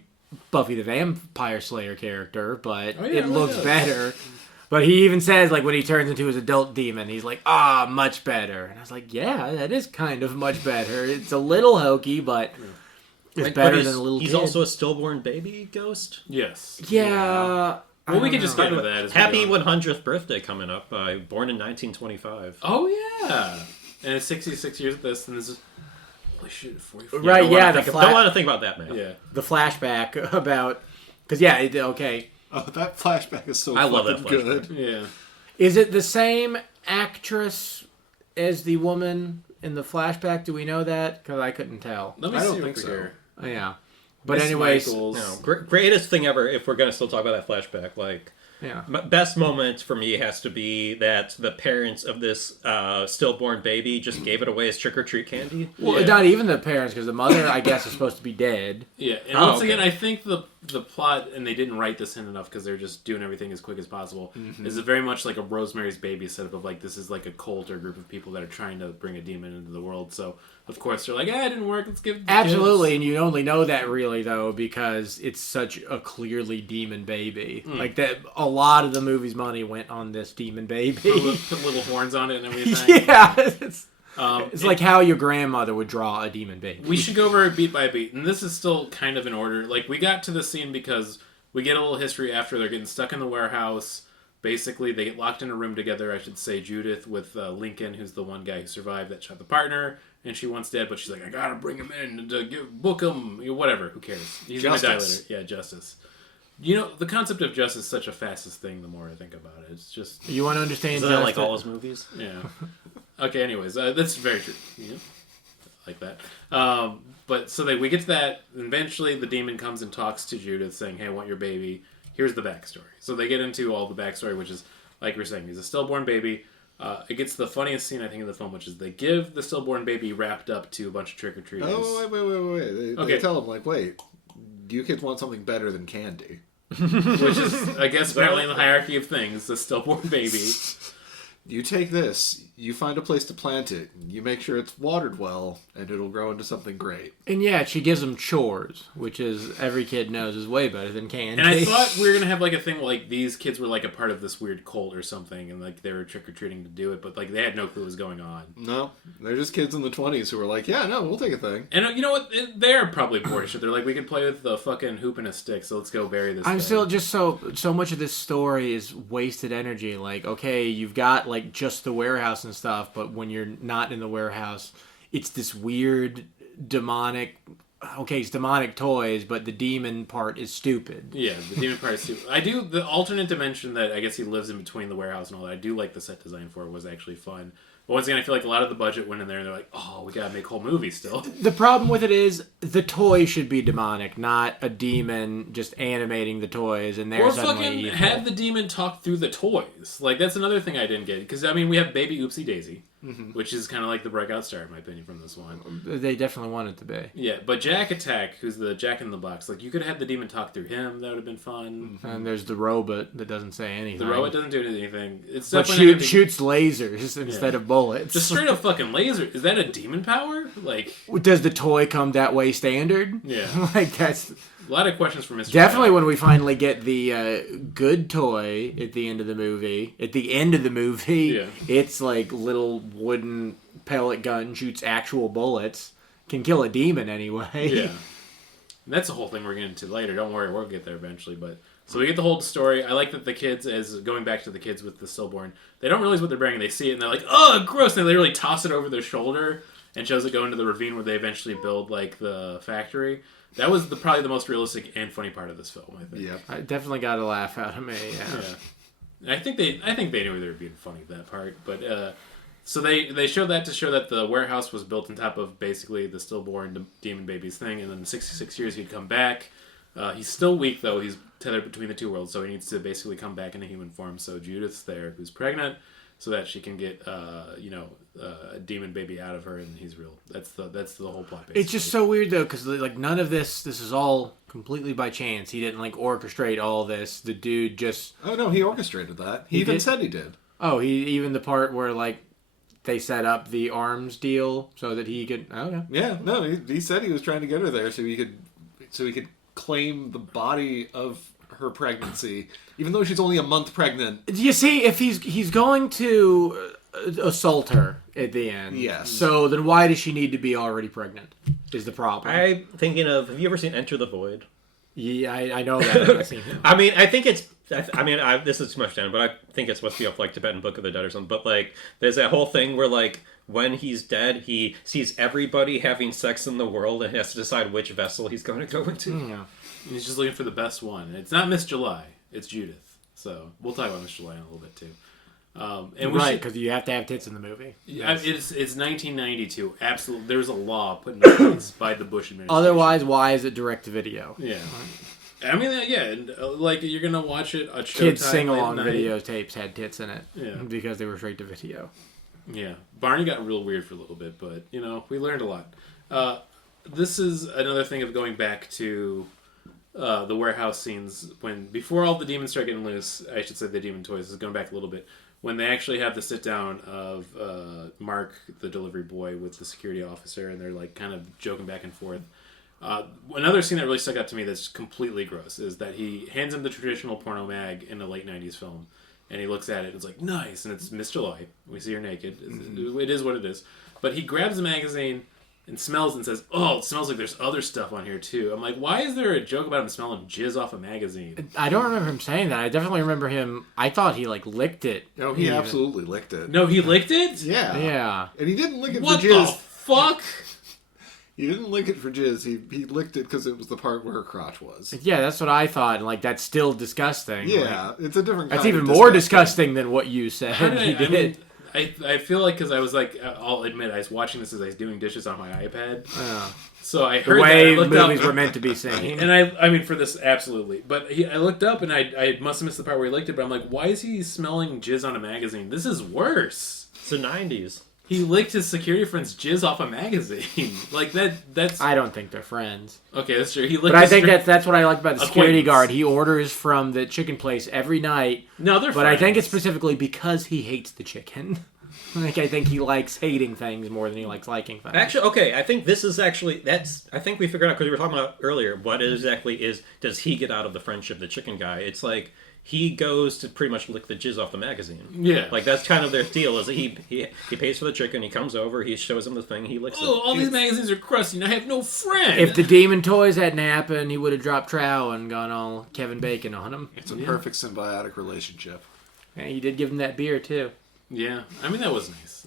Buffy the Vampire Slayer character, but it looks better. But he even says, like, when he turns into his adult demon, he's like, much better. And I was like, yeah, that is kind of much better. It's a little hokey, but it's better than a little He's kid. also a stillborn baby ghost. Yes. Yeah. Well, we can just get into that. As Happy we go. 100th birthday coming up. Born in 1925. Oh, yeah. And it's 66 years of this, and this is... Holy shit, 44. Right, yeah, don't want to think about that, man. Yeah. the flashback about... Because, yeah, okay. Oh, that flashback is so I love that fucking flashback. good. Yeah. Is it the same actress as the woman in the flashback? Do we know that? Because I couldn't tell. Let me I see don't over think so. here. Oh, yeah. But Miss anyways... Michaels. No, greatest thing ever, if we're going to still talk about that flashback, like... Yeah. Best moment for me has to be that the parents of this stillborn baby just gave it away as trick-or-treat candy. Well, Yeah. not even the parents, because the mother, I guess, is supposed to be dead. Yeah, and Oh, once okay. again, I think the plot, and they didn't write this in enough because they're just doing everything as quick as possible, is very much like a Rosemary's Baby setup of like, this is like a cult or group of people that are trying to bring a demon into the world. So, of course, they're like, it didn't work, let's give it to the Absolutely, kids. and you only know that really, though, because it's such a clearly demon baby. Like, that, a lot of the movie's money went on this demon baby. Put little horns on it and everything. Yeah, it's It's like how your grandmother would draw a demon baby. We should go over it beat by beat, and this is still kind of in order. Like, we got to the scene because we get a little history after they're getting stuck in the warehouse. Basically, they get locked in a room together, I should say, Judith, with Lincoln, who's the one guy who survived that shot the partner, and she wants dead, but she's like, I gotta bring him in to book him, whatever, who cares? He's gonna die later. Yeah, justice. You know, the concept of justice is such a fastest thing the more I think about it. It's just... You want to understand Isn't that like justice? all his movies? Yeah. Okay, anyways, that's very true. Yeah. Like that. But so we get to that. Eventually, the demon comes and talks to Judith, saying, hey, I want your baby. Here's the backstory. So they get into all the backstory, which is, like we were saying, he's a stillborn baby. It gets the funniest scene, I think, in the film, which is they give the stillborn baby wrapped up to a bunch of trick-or-treaters. Oh, wait. They Okay. tell him, like, wait, you kids want something better than candy. Which is, I guess, apparently in the hierarchy of things, the stillborn baby. You take this, you find a place to plant it, you make sure it's watered well, and it'll grow into something great. And yeah, she gives them chores, which is every kid knows is way better than candy. And I thought we were gonna have like a thing like these kids were like a part of this weird cult or something, and like they were trick or treating to do it, but like they had no clue what was going on. No, they're just kids in the 20s who are like, yeah, no, we'll take a thing. And you know what? They're probably bored of shit. They're like, we can play with the fucking hoop and a stick, so let's go bury this. I'm thing. still just so much of this story is wasted energy. Like, okay, you've got like just the warehouse and stuff, but when you're not in the warehouse, it's this weird demonic. Okay, it's demonic toys, but the demon part is stupid. Yeah, the demon part is stupid. I do the alternate dimension that I guess he lives in between the warehouse and all that. I do like the set design for it. Was actually fun. But once again, I feel like a lot of the budget went in there, and they're like, "Oh, we gotta make whole movies still." The problem with it is the toy should be demonic, not a demon just animating the toys and Or they're suddenly fucking evil. have the demon talk through the toys. Like, that's another thing I didn't get. Because, I mean, we have Baby Oopsie Daisy, which is kind of like the breakout star, in my opinion, from this one. They definitely want it to be. Yeah, but Jack Attack, who's the Jack in the Box, like, you could have had the demon talk through him. That would have been fun. And there's the robot that doesn't say anything. The robot doesn't do anything. It's but definitely not shoots lasers instead of bullets. Just straight up fucking laser. Is that a demon power? Like, Does the toy come that way standard? yeah. Like, that's... A lot of questions for Mr. Definitely Jack. when we finally get the good toy at the end of the movie. At the end of the movie, Yeah. it's like little wooden pellet gun, shoots actual bullets. Can kill a demon anyway. Yeah. And that's the whole thing we're getting into later. Don't worry, we'll get there eventually. But so we get the whole story. I like that the kids, as going back to the kids with the stillborn, they don't realize what they're bringing. They see it and they're like, "Oh, gross!" And they literally toss it over their shoulder and shows it go into the ravine where they eventually build like the factory. That was probably the most realistic and funny part of this film, I think. Yeah. I definitely got a laugh out of me. Yeah. Yeah. I think they knew they were being funny with that part, but so they showed that to show that the warehouse was built on top of basically the stillborn demon baby's thing, and then in 66 years he'd come back. He's still weak though; he's tethered between the two worlds, so he needs to basically come back in a human form. So Judith's there, who's pregnant, so that she can get a demon baby out of her, and he's real. That's the whole plot. Basically. It's just so weird though, because like none of this is all completely by chance. He didn't like orchestrate all this. The dude just Oh, no, he orchestrated that. He even did? said he did. even the part where like they set up the arms deal so that he could. Okay. Yeah, no, he said he was trying to get her there so he could claim the body of her pregnancy, even though she's only a month pregnant. Do you see if he's going to assault her at the end? Yes. So then why does she need to be already pregnant? Is the problem? I'm thinking of. Have you ever seen Enter the Void? Yeah, I know that. I haven't seen it. I mean, I think it's. This is too much down, but I think it's supposed to be off like Tibetan Book of the Dead or something. But like, there's that whole thing where like when he's dead, he sees everybody having sex in the world and has to decide which vessel he's going to go into. Yeah. He's just looking for the best one. It's not Miss July. It's Judith. So we'll talk about Miss July in a little bit too. And Right, because you have to have tits in the movie. It's 1992. Absolutely, there's a law put in place by the Bush administration. Otherwise, why is it direct to video? Yeah. I mean, yeah, and, like you're gonna watch it at Showtime. Kids sing-along late at night. videotapes had tits in it. Yeah. Because they were straight to video. Yeah, Barney got real weird for a little bit, but we learned a lot. This is another thing of going back to the warehouse scenes before all the demons start getting loose. I should say the demon toys. This is going back a little bit when they actually have the sit down of Mark, the delivery boy, with the security officer, and they're like kind of joking back and forth. Another scene that really stuck out to me that's completely gross is that he hands him the traditional porno mag in a late 90s film. And he looks at it and it's like, nice. And it's Miss July. We see her naked. It is what it is. But he grabs the magazine and smells and says, oh, it smells like there's other stuff on here too. I'm like, why is there a joke about him smelling jizz off a magazine? I don't remember him saying that. I definitely remember him. I thought he licked it. No, he absolutely licked it. No, he licked it? Yeah. Yeah. And he didn't lick it What for the jizz. fuck? He didn't lick it for jizz. He licked it because it was the part where her crotch was. Yeah, that's what I thought. And that's still disgusting. Yeah, it's a different kind That's even of more disgusting than what you said. How did He I did. mean, I feel like because I was like, I'll admit, I was watching this as I was doing dishes on my iPad. So I heard The way that. I looked movies up, were meant to be seen. and I mean, for this, absolutely. But I looked up and I must have missed the part where he licked it. But I'm like, why is he smelling jizz on a magazine? This is worse. It's the 90s. He licked his security friend's jizz off a magazine. Like that's I don't think they're friends. okay. That's true. He licked. But I his think stri- that's what I like about the security Acquaintance. guard. He orders from the chicken place every night. No, they're. But I think friends. it's specifically because he hates the chicken. I think he likes hating things more than he likes liking things. Actually, okay, I think this is actually, I think we figured out, because we were talking about earlier, what exactly does he get out of the friendship of the chicken guy? It's like, he goes to pretty much lick the jizz off the magazine. Yeah. Like, that's kind of their deal, is that he pays for the chicken, he comes over, he shows him the thing, he licks Oh, it. all these magazines are crusty, and I have no friend. If the demon toys hadn't happened, he would have dropped Trow and gone all Kevin Bacon on him. It's a perfect symbiotic relationship. Yeah, he did give him that beer, too. Yeah, I mean that was nice.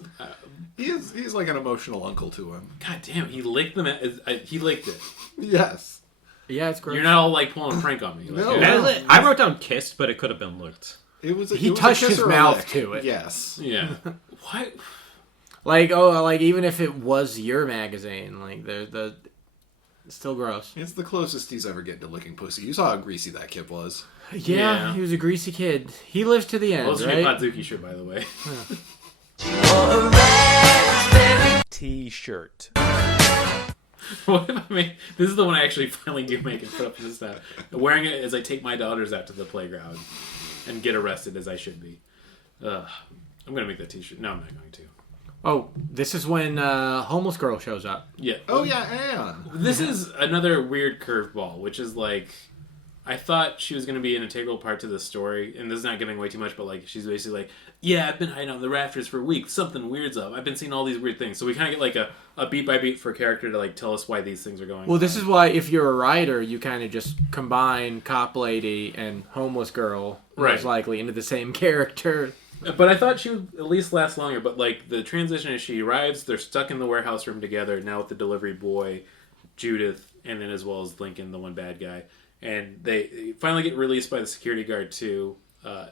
He's like an emotional uncle to him. God damn, he licked them. He licked it. Yes. Yeah, it's great. You're not all like pulling a prank on me. Like, No. That is it. I wrote down kissed, but it could have been licked. It was. He it was a touched kiss his or a mouth lick. to it. Yes. Yeah. What? Even if it was your magazine, it's still gross. It's the closest he's ever getting to licking pussy. You saw how greasy that kid was. Yeah, he was a greasy kid. He lives to the end, Well, it's a right? Podzuki shirt, by the way. T-shirt. What if I make? This is the one I actually finally do make and put up in the snap. Wearing it as I take my daughters out to the playground and get arrested as I should be. I'm gonna make that T-shirt. No, I'm not going to. Oh, this is when homeless girl shows up. Yeah. Oh yeah, Anne. This is another weird curveball, which is like, I thought she was going to be an integral part to the story, and this is not giving away too much, but like, she's basically like, yeah, I've been hiding on the rafters for weeks, something weird's up, I've been seeing all these weird things, so we kind of get like a beat by beat for a character to like tell us why these things are going on. Well, this is why if you're a writer, you kind of just combine cop lady and homeless girl, Right. most likely, into the same character. But I thought she would at least last longer, but like, the transition as she arrives, they're stuck in the warehouse room together, now with the delivery boy, Judith, and then as well as Lincoln, the one bad guy. And they finally get released by the security guard, too.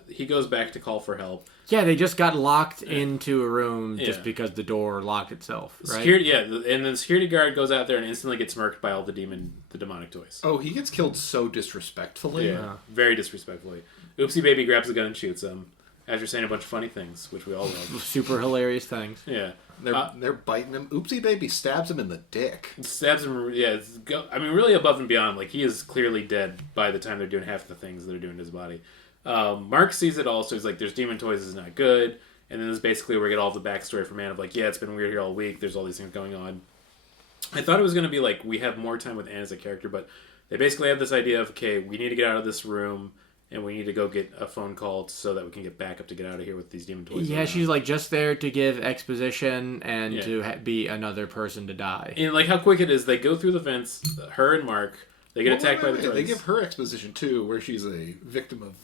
He goes back to call for help. Yeah, they just got locked into a room just Yeah. because the door locked itself, right? Security, yeah, and then the security guard goes out there and instantly gets murked by all the demonic toys. Oh, he gets killed so disrespectfully. Yeah, very disrespectfully. Oopsie Baby grabs the gun and shoots him after saying a bunch of funny things, which we all love. Super hilarious things. Yeah. They're biting him. Oopsie Baby stabs him in the dick. Stabs him, yeah, really above and beyond. Like, he is clearly dead by the time they're doing half the things that are doing to his body. Mark sees it all, so he's like, there's demon toys, this is not good. And then this is basically where we get all the backstory from Anne of like, yeah, it's been weird here all week, there's all these things going on. I thought it was going to be like, we have more time with Anne as a character, but they basically have this idea of, okay, we need to get out of this room, and we need to go get a phone call so that we can get back up to get out of here with these demon toys. Yeah, she's like just there to give exposition and Yeah. to be another person to die. And like how quick it is, they go through the fence, her and Mark, They get attacked by the toys. They give her exposition too, where she's a victim of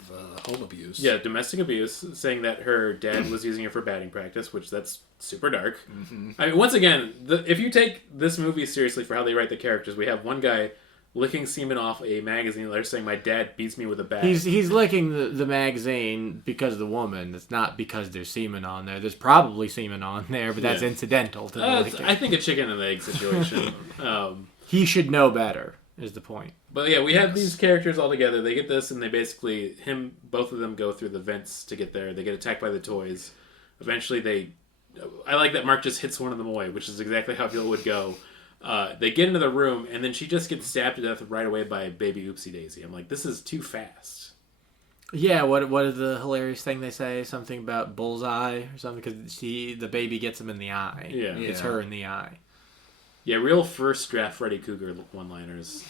home abuse. Yeah, domestic abuse, saying that her dad was using her for batting practice, which that's super dark. Mm-hmm. I mean, once again, if you take this movie seriously for how they write the characters, we have one guy licking semen off a magazine letter saying, "My dad beats me with a bat." He's licking the magazine because of the woman. It's not because there's semen on there. There's probably semen on there, but that's incidental to the licking. I think a chicken and egg situation. He should know better, is the point. But yeah, we have these characters all together. They get this, and they basically both of them go through the vents to get there. They get attacked by the toys. Eventually, I like that Mark just hits one of them away, which is exactly how Bill would go. They get into the room, and then she just gets stabbed to death right away by baby Oopsie Daisy. I'm like, this is too fast. Yeah, what is the hilarious thing they say? Something about bullseye or something? Because the baby gets him in the eye. Yeah. It's her in the eye. Yeah, real first draft Freddy Krueger one-liners.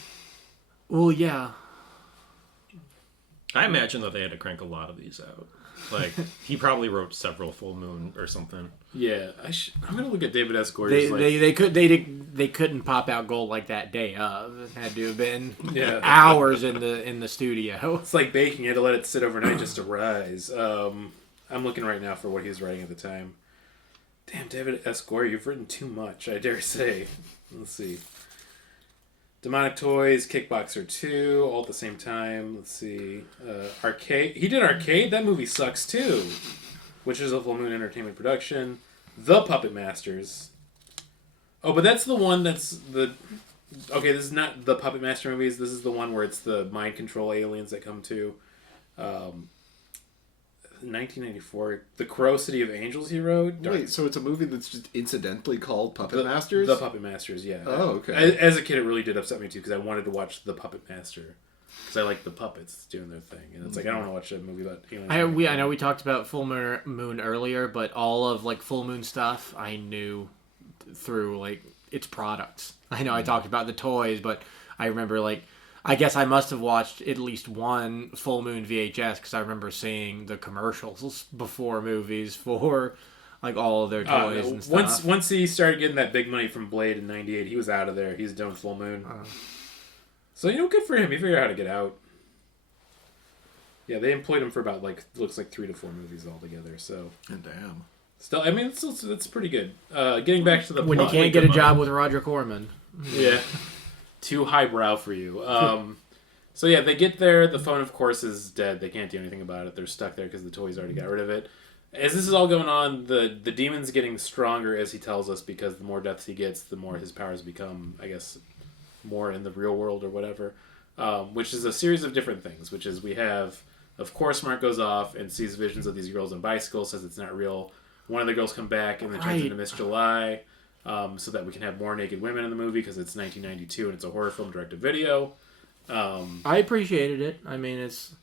Well, yeah. I imagine that they had to crank a lot of these out. Like, he probably wrote several Full Moon or something. Yeah, I'm gonna look at David S. Goyer's. They couldn't pop out gold like that day of. It had to have been hours in the studio. It's like baking. You had to let it sit overnight just to rise. I'm looking right now for what he was writing at the time. Damn, David S. Goyer, you've written too much, I dare say. Let's see. Demonic Toys, Kickboxer 2, all at the same time. Let's see. Arcade. He did Arcade? That movie sucks too. Which is a Full Moon Entertainment production. The Puppet Masters. Oh, but that's the one that's the... Okay, this is not the Puppet Master movies. This is the one where it's the mind control aliens that come to... 1994, The Crow City of Angels he wrote. Wait, so it's a movie that's just incidentally called Puppet Masters? The Puppet Masters, yeah. Oh, okay. As a kid, it really did upset me too, because I wanted to watch The Puppet Master. Because I like the puppets doing their thing. And it's like, I don't want to watch a movie about aliens. I know we talked about Full Moon earlier, but all of like Full Moon stuff I knew through like its products. I know I talked about the toys, but I remember like... I guess I must have watched at least one Full Moon VHS because I remember seeing the commercials before movies for like all of their toys and stuff. Once he started getting that big money from Blade in '98, he was out of there. He's done Full Moon. So good for him. He figured out how to get out. Yeah, they employed him for about looks like 3 to 4 movies altogether. So damn. Still, I mean, it's pretty good. Getting back to the when plot, you can't get a job with Roger Corman. Yeah. Too highbrow for you. So yeah, they get there. The phone, of course, is dead. They can't do anything about it. They're stuck there because the toys already got rid of it. As this is all going on, the demon's getting stronger, as he tells us, because the more deaths he gets, the more his powers become, I guess, more in the real world or whatever. Which is a series of different things. Which is we have, of course, Mark goes off and sees visions of these girls on bicycles, says it's not real. One of the girls come back and then turns into Miss July. So that we can have more naked women in the movie because it's 1992 and it's a horror film direct-to-video. I appreciated it. I mean, there's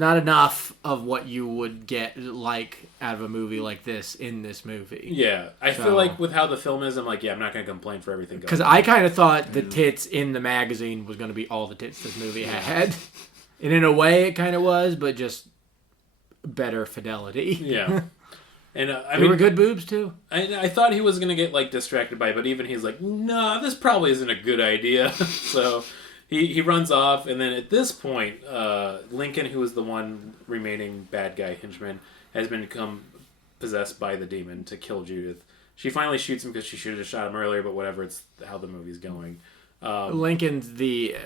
not enough of what you would get like out of a movie like this in this movie. Yeah, I feel like with how the film is, I'm like, I'm not going to complain for everything. Because I kind of thought the tits in the magazine was going to be all the tits this movie had. And in a way, it kind of was, but just better fidelity. Yeah. And they were good boobs too. I thought he was gonna get distracted by it, but even he's like, "Nah, this probably isn't a good idea." So he runs off, and then at this point, Lincoln, who is the one remaining bad guy henchman, has become possessed by the demon to kill Judith. She finally shoots him because she should have shot him earlier, but whatever. It's how the movie's going. Lincoln's the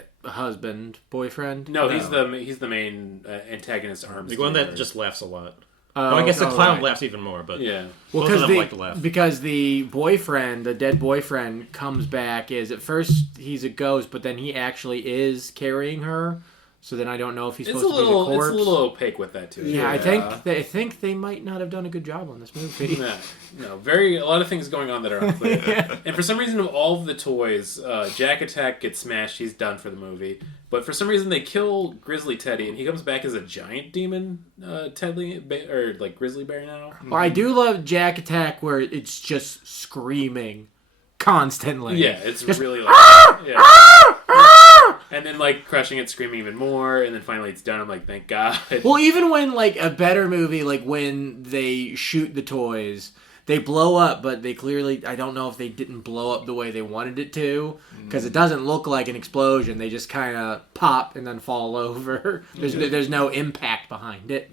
boyfriend. No, he's the main antagonist. Arms. The one that just laughs a lot. I guess the clown laughs even more, but yeah. Well, both of them like to laugh. Because the dead boyfriend, comes back as at first he's a ghost, but then he actually is carrying her. So then I don't know if he's supposed to be the corpse. It's a little opaque with that too. Yeah, I think they might not have done a good job on this movie. No, a lot of things going on that are unclear. Yeah. And for some reason, of all of the toys, Jack Attack gets smashed. He's done for the movie. But for some reason, they kill Grizzly Teddy, and he comes back as a giant demon, Grizzly Bear now. Well, I do love Jack Attack, where it's just screaming constantly. Yeah, it's just, really yeah. And then crushing it, screaming even more, and then finally it's done. I'm like, thank God. Well, even when a better movie, when they shoot the toys, they blow up, but they clearly, I don't know if they didn't blow up the way they wanted it to, because it doesn't look like an explosion. They just kind of pop and then fall over. There's no impact behind it.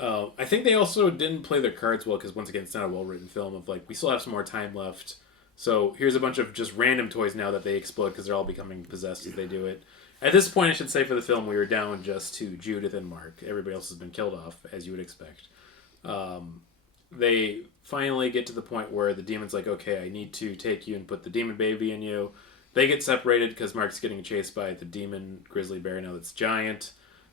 I think they also didn't play their cards well because, once again, it's not a well-written film of, like, we still have some more time left. So here's a bunch of just random toys now that they explode because they're all becoming possessed as they do it. At this point, I should say, for the film, we were down just to Judith and Mark. Everybody else has been killed off, as you would expect. They finally get to the point where the demon's like, okay, I need to take you and put the demon baby in you. They get separated because Mark's getting chased by the demon grizzly bear now that's giant.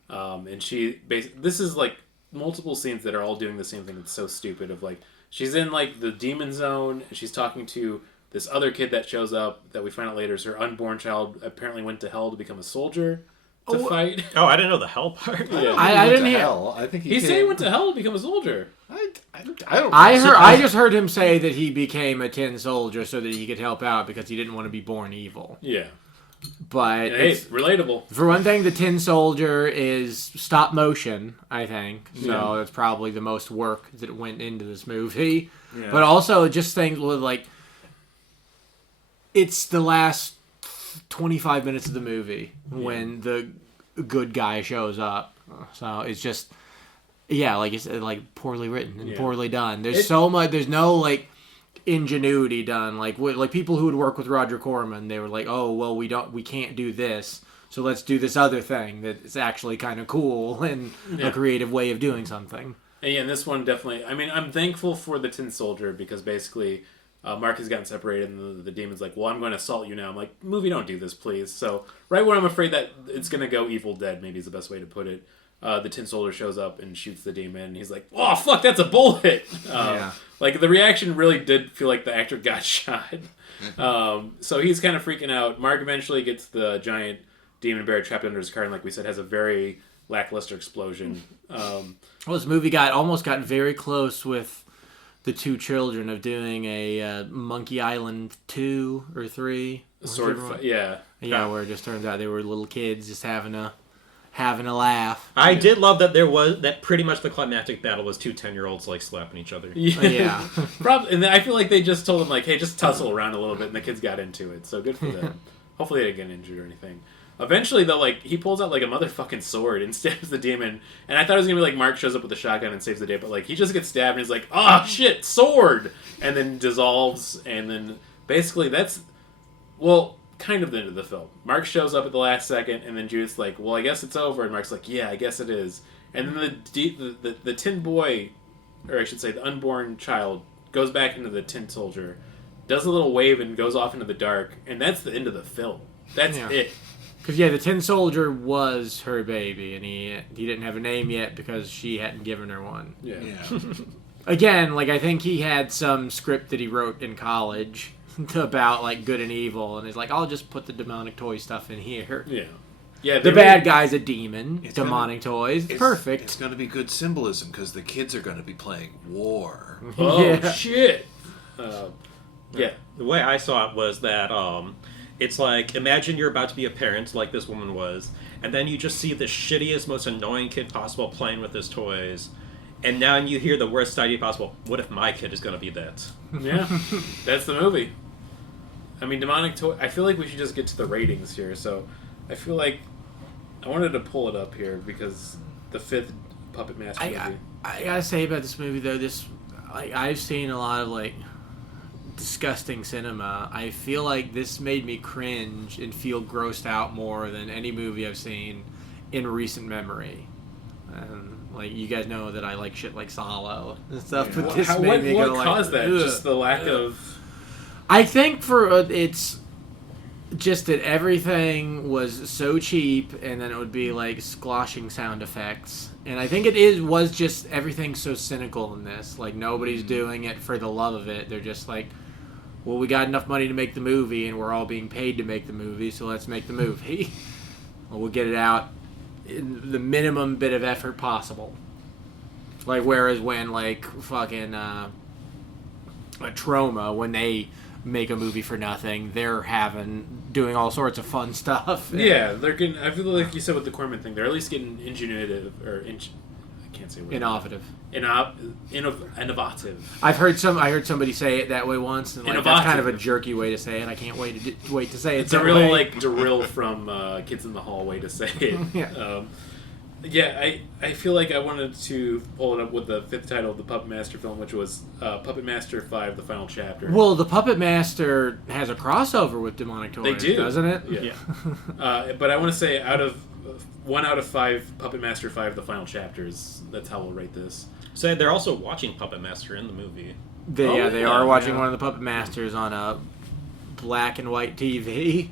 And this is like multiple scenes that are all doing the same thing that's so stupid of like, she's in like the demon zone and she's talking to this other kid that shows up that we find out later is her unborn child, apparently went to hell to become a soldier to fight. Oh, I didn't know the hell part. Yeah. I didn't hear. Hell. I think He said he went to hell to become a soldier. I just heard him say that he became a tin soldier so that he could help out because he didn't want to be born evil. Yeah. But Hey, relatable. for one thing, the tin soldier is stop motion, I think. So it's probably the most work that went into this movie. Yeah. But also just things with like, it's the last 25 minutes of the movie when the good guy shows up. So it's just, like it's like poorly written and poorly done. There's so much. There's no like ingenuity done. Like people who would work with Roger Corman, they were like, oh well, we can't do this, so let's do this other thing that's actually kind of cool and a creative way of doing something. And this one definitely. I mean, I'm thankful for the tin soldier because basically. Mark has gotten separated, and the demon's like, well, I'm going to assault you now. I'm like, movie, don't do this, please. So, right when I'm afraid that it's going to go Evil Dead, maybe is the best way to put it, the tin soldier shows up and shoots the demon, and he's like, oh, fuck, that's a bullet! Like, the reaction really did feel like the actor got shot. So he's kind of freaking out. Mark eventually gets the giant demon bear trapped under his car, and like we said, has a very lackluster explosion. Well, this movie almost got very close with the two children of doing a Monkey Island 2 or 3. Yeah, where it just turns out they were little kids just having a laugh. I did love that pretty much the climactic battle was two 10-year-olds like slapping each other. Yeah. Probably, and I feel like they just told them like, hey, just tussle around a little bit, and the kids got into it. So good for them. Hopefully they didn't get injured or anything. Eventually, though, like, he pulls out, like, a motherfucking sword and stabs the demon. And I thought it was going to be, like, Mark shows up with a shotgun and saves the day. But, like, he just gets stabbed and he's like, oh, shit, sword! And then dissolves. And then, basically, that's, well, kind of the end of the film. Mark shows up at the last second. And then Judith's like, well, I guess it's over. And Mark's like, yeah, I guess it is. And then the tin boy, or I should say the unborn child, goes back into the tin soldier, does a little wave and goes off into the dark. And that's the end of the film. That's it. Because, the tin soldier was her baby, and he didn't have a name yet because she hadn't given her one. Yeah. Again, like, I think he had some script that he wrote in college about, like, good and evil, and he's like, I'll just put the demonic toy stuff in here. Yeah. Yeah. The bad guy's a demon, demonic toys. Perfect. It's going to be good symbolism because the kids are going to be playing war. Oh, shit. Yeah. The way I saw it was that... it's like, imagine you're about to be a parent, like this woman was, and then you just see the shittiest, most annoying kid possible playing with his toys, and now you hear the worst idea possible. What if my kid is going to be that? Yeah, that's the movie. I mean, demonic toy. I feel like we should just get to the ratings here. So, I feel like I wanted to pull it up here because the 5th Puppet Master movie. I gotta say about this movie though, I've seen a lot of like disgusting cinema. I feel like this made me cringe and feel grossed out more than any movie I've seen in recent memory. Like, you guys know that I like shit like Solo and stuff, but this made me go like... What caused that? Just the lack of... I think it's just that everything was so cheap, and then it would be like squashing sound effects. And I think was just everything so cynical in this. Like, nobody's doing it for the love of it. They're just like, well, we got enough money to make the movie, and we're all being paid to make the movie, so let's make the movie. Well, we'll get it out in the minimum bit of effort possible. Like, whereas when, like, fucking a Trauma, when they make a movie for nothing, they're doing all sorts of fun stuff. Yeah, they're getting, I feel like you said with the Corman thing, they're at least getting ingenuitive, or I can't say word. Innovative. Innovative. I heard somebody say it that way once, and like, that's kind of a Innovative. jerky way to say it. I can't wait to say it. It's a that real way. like drill from Kids in the Hall way to say it. Yeah. I feel like I wanted to pull it up with the fifth title of the Puppet Master film, which was Puppet Master 5: The Final Chapter. Well, the Puppet Master has a crossover with Demonic Toys, They do, doesn't it? Yeah. But I want to say out of 1 out of 5 Puppet Master 5: The Final Chapters. That's how we'll rate this. So they're also watching Puppet Master in the movie. They yeah, are watching yeah. one of the Puppet Masters on a black and white TV,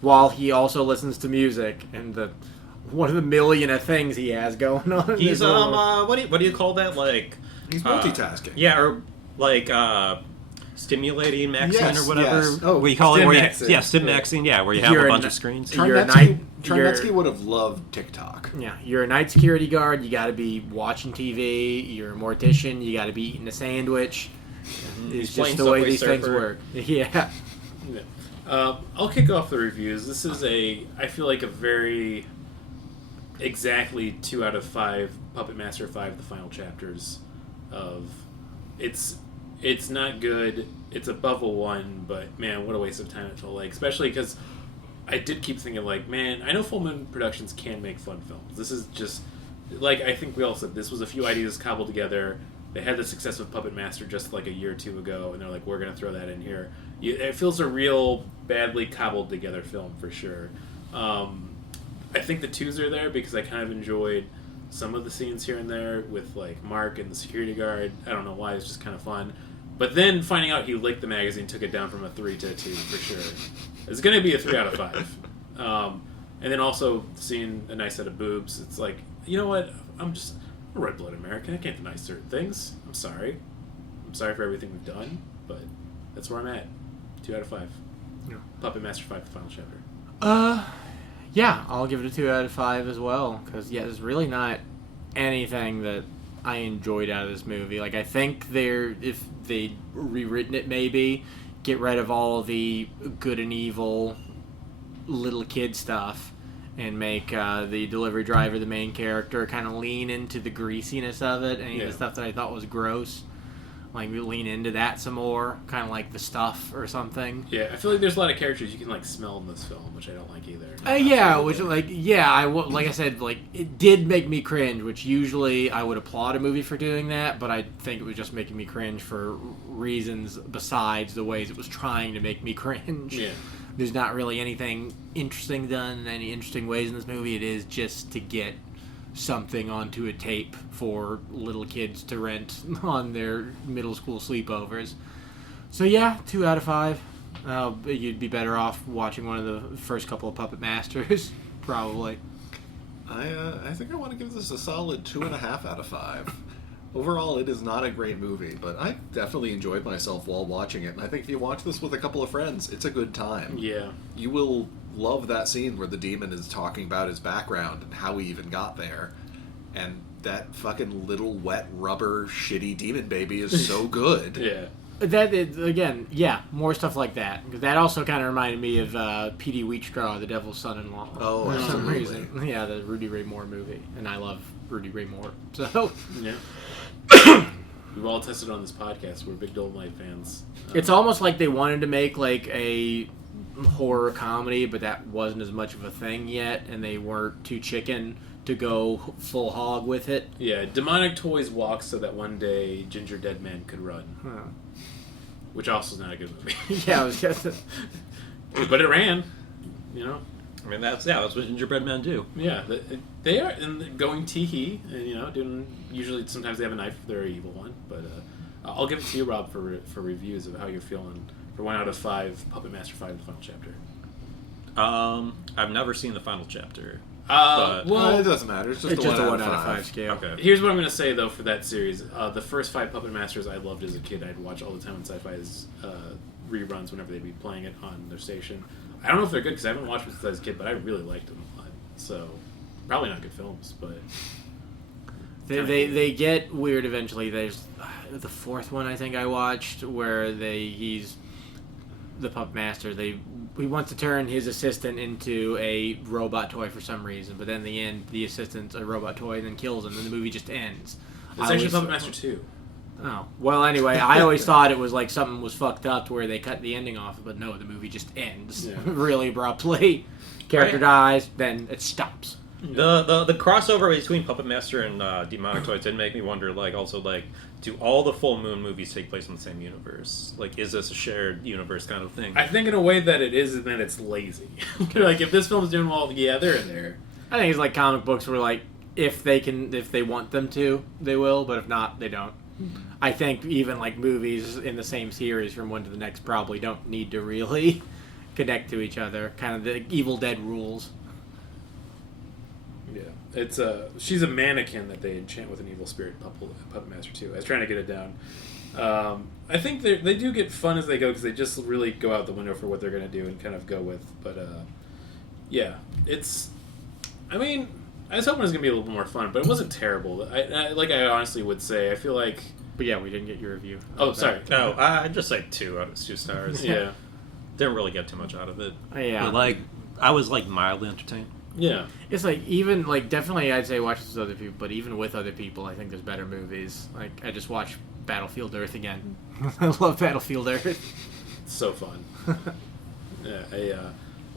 while he also listens to music and one of the million of things he has going on. He's what do you call that? Like He's multitasking. yeah, or like stimulating maxing Yes, or whatever. yes. Oh, we call it stim where maxing. stim maxing. Yeah, where you have You're a a bunch n- of screens. You're a night. Charnetsky would have loved TikTok. Yeah, you're a night security guard. You got to be watching TV. You're a mortician. You got to be eating a sandwich. It's playing just the way Subway these things Surfer. work. Yeah. I'll kick off the reviews. This is I feel like a very exactly 2 out of 5 Puppet Master 5: The Final Chapters of it's not good. It's above a 1, but man, what a waste of time it felt like, especially because I did keep thinking like, man, I know Full Moon Productions can make fun films. This is just like, I think we all said this was a few ideas cobbled together. They had the success of Puppet Master just like a year or two ago, and they're like, we're going to throw that in here. It feels a real badly cobbled together film for sure. I think the twos are there because I kind of enjoyed some of the scenes here and there with like Mark and the security guard. I don't know why, it's just kind of fun. But then finding out he licked the magazine took it down from a 3 to a 2 for sure. It's going to be a 3 out of 5. And then also seeing a nice set of boobs, it's like, you know what? I'm a red-blooded American. I can't deny certain things. I'm sorry. I'm sorry for everything we've done, but that's where I'm at. 2 out of 5. Yeah. Puppet Master 5: The Final Chapter. Yeah, I'll give it a 2 out of 5 as well. Because, yeah, there's really not anything that I enjoyed out of this movie. Like, I think if they'd rewritten it maybe, get rid of all the good and evil little kid stuff, and make the delivery driver the main character, kind of lean into the greasiness of it, any of the stuff that I thought was gross. Like, we lean into that some more, kind of like The Stuff or something. Yeah, I feel like there's a lot of characters you can like smell in this film, which I don't like either. Like I said, like, it did make me cringe, which usually I would applaud a movie for doing that, but I think it was just making me cringe for reasons besides the ways it was trying to make me cringe. Yeah. There's not really anything interesting done in any interesting ways in this movie. It is just to get something onto a tape for little kids to rent on their middle school sleepovers. So yeah, 2 out of 5. You'd be better off watching one of the first couple of Puppet Masters, probably. I think I want to give this a solid 2.5 out of 5. Overall, it is not a great movie, but I definitely enjoyed myself while watching it. And I think if you watch this with a couple of friends, it's a good time. Yeah. You will love that scene where the demon is talking about his background and how he even got there. And that fucking little wet rubber shitty demon baby is so good. Yeah. That is, again, yeah, more stuff like that. Because that also kind of reminded me of P.D. Wheatstraw, The Devil's Son-in-Law. Oh, for some absolutely. reason. Yeah, the Rudy Ray Moore movie. And I love Rudy Ray Moore. So Yeah. We've all tested on this podcast. We're big Dolomite fans. it's almost like they wanted to make like a horror comedy, but that wasn't as much of a thing yet, and they weren't too chicken to go full hog with it. Yeah, Demonic Toys walks so that one day Ginger Dead Man could run. Huh. Which also is not a good movie. Yeah, I was just... But it ran, you know? I mean, that's what gingerbread men do. Yeah, they are and going tee-hee, and, you know, doing, usually sometimes they have a knife if they're an evil one, but I'll give it to you, Rob, for reviews of how you're feeling for 1 out of 5 Puppet Master 5, The Final Chapter. I've never seen the final chapter. Well, it doesn't matter. It's just It's a just 1 a out 1 of out of 5. 5 scale. Okay. Here's what I'm going to say, though, for that series. The first 5 Puppet Masters I loved as a kid. I'd watch all the time on Sci-Fi's reruns whenever they'd be playing it on their station. I don't know if they're good because I haven't watched them since I was a kid, but I really liked them a lot. So, probably not good films, but... They get weird eventually. There's the fourth one I think I watched where he's the Puppet Master. He wants to turn his assistant into a robot toy for some reason, but then in the end, the assistant's a robot toy and then kills him, and the movie just ends. It's actually Puppet Master 2. Oh. Well, anyway, I always thought it was like something was fucked up to where they cut the ending off, but no, the movie just ends really abruptly. Character dies, then it stops. The crossover between Puppet Master and Demonic Toys did make me wonder, like, also, like, do all the Full Moon movies take place in the same universe? Like, is this a shared universe kind of thing? I think in a way that it is, and then it's lazy. Like, if this film's doing well, yeah, they're in there. I think it's like comic books where, like, if they want them to, they will, but if not, they don't. I think even, like, movies in the same series from one to the next probably don't need to really connect to each other. Kind of the Evil Dead rules. Yeah, it's she's a mannequin that they enchant with an evil spirit. Puppet Master 2. I was trying to get it down. I think they do get fun as they go because they just really go out the window for what they're going to do and kind of go with. But yeah, it's. I mean, I was hoping it was going to be a little bit more fun, but it wasn't terrible. I honestly would say, I feel like. But yeah, we didn't get your review. Oh, sorry. No, I'd just say 2 out of 2 stars. Yeah. Didn't really get too much out of it. Yeah. But, like, I was, like, mildly entertained. Yeah. It's like, even, like, definitely I'd say watch this with other people, but even with other people, I think there's better movies. Like, I just watched Battlefield Earth again. I love Battlefield Earth. It's so fun. Yeah,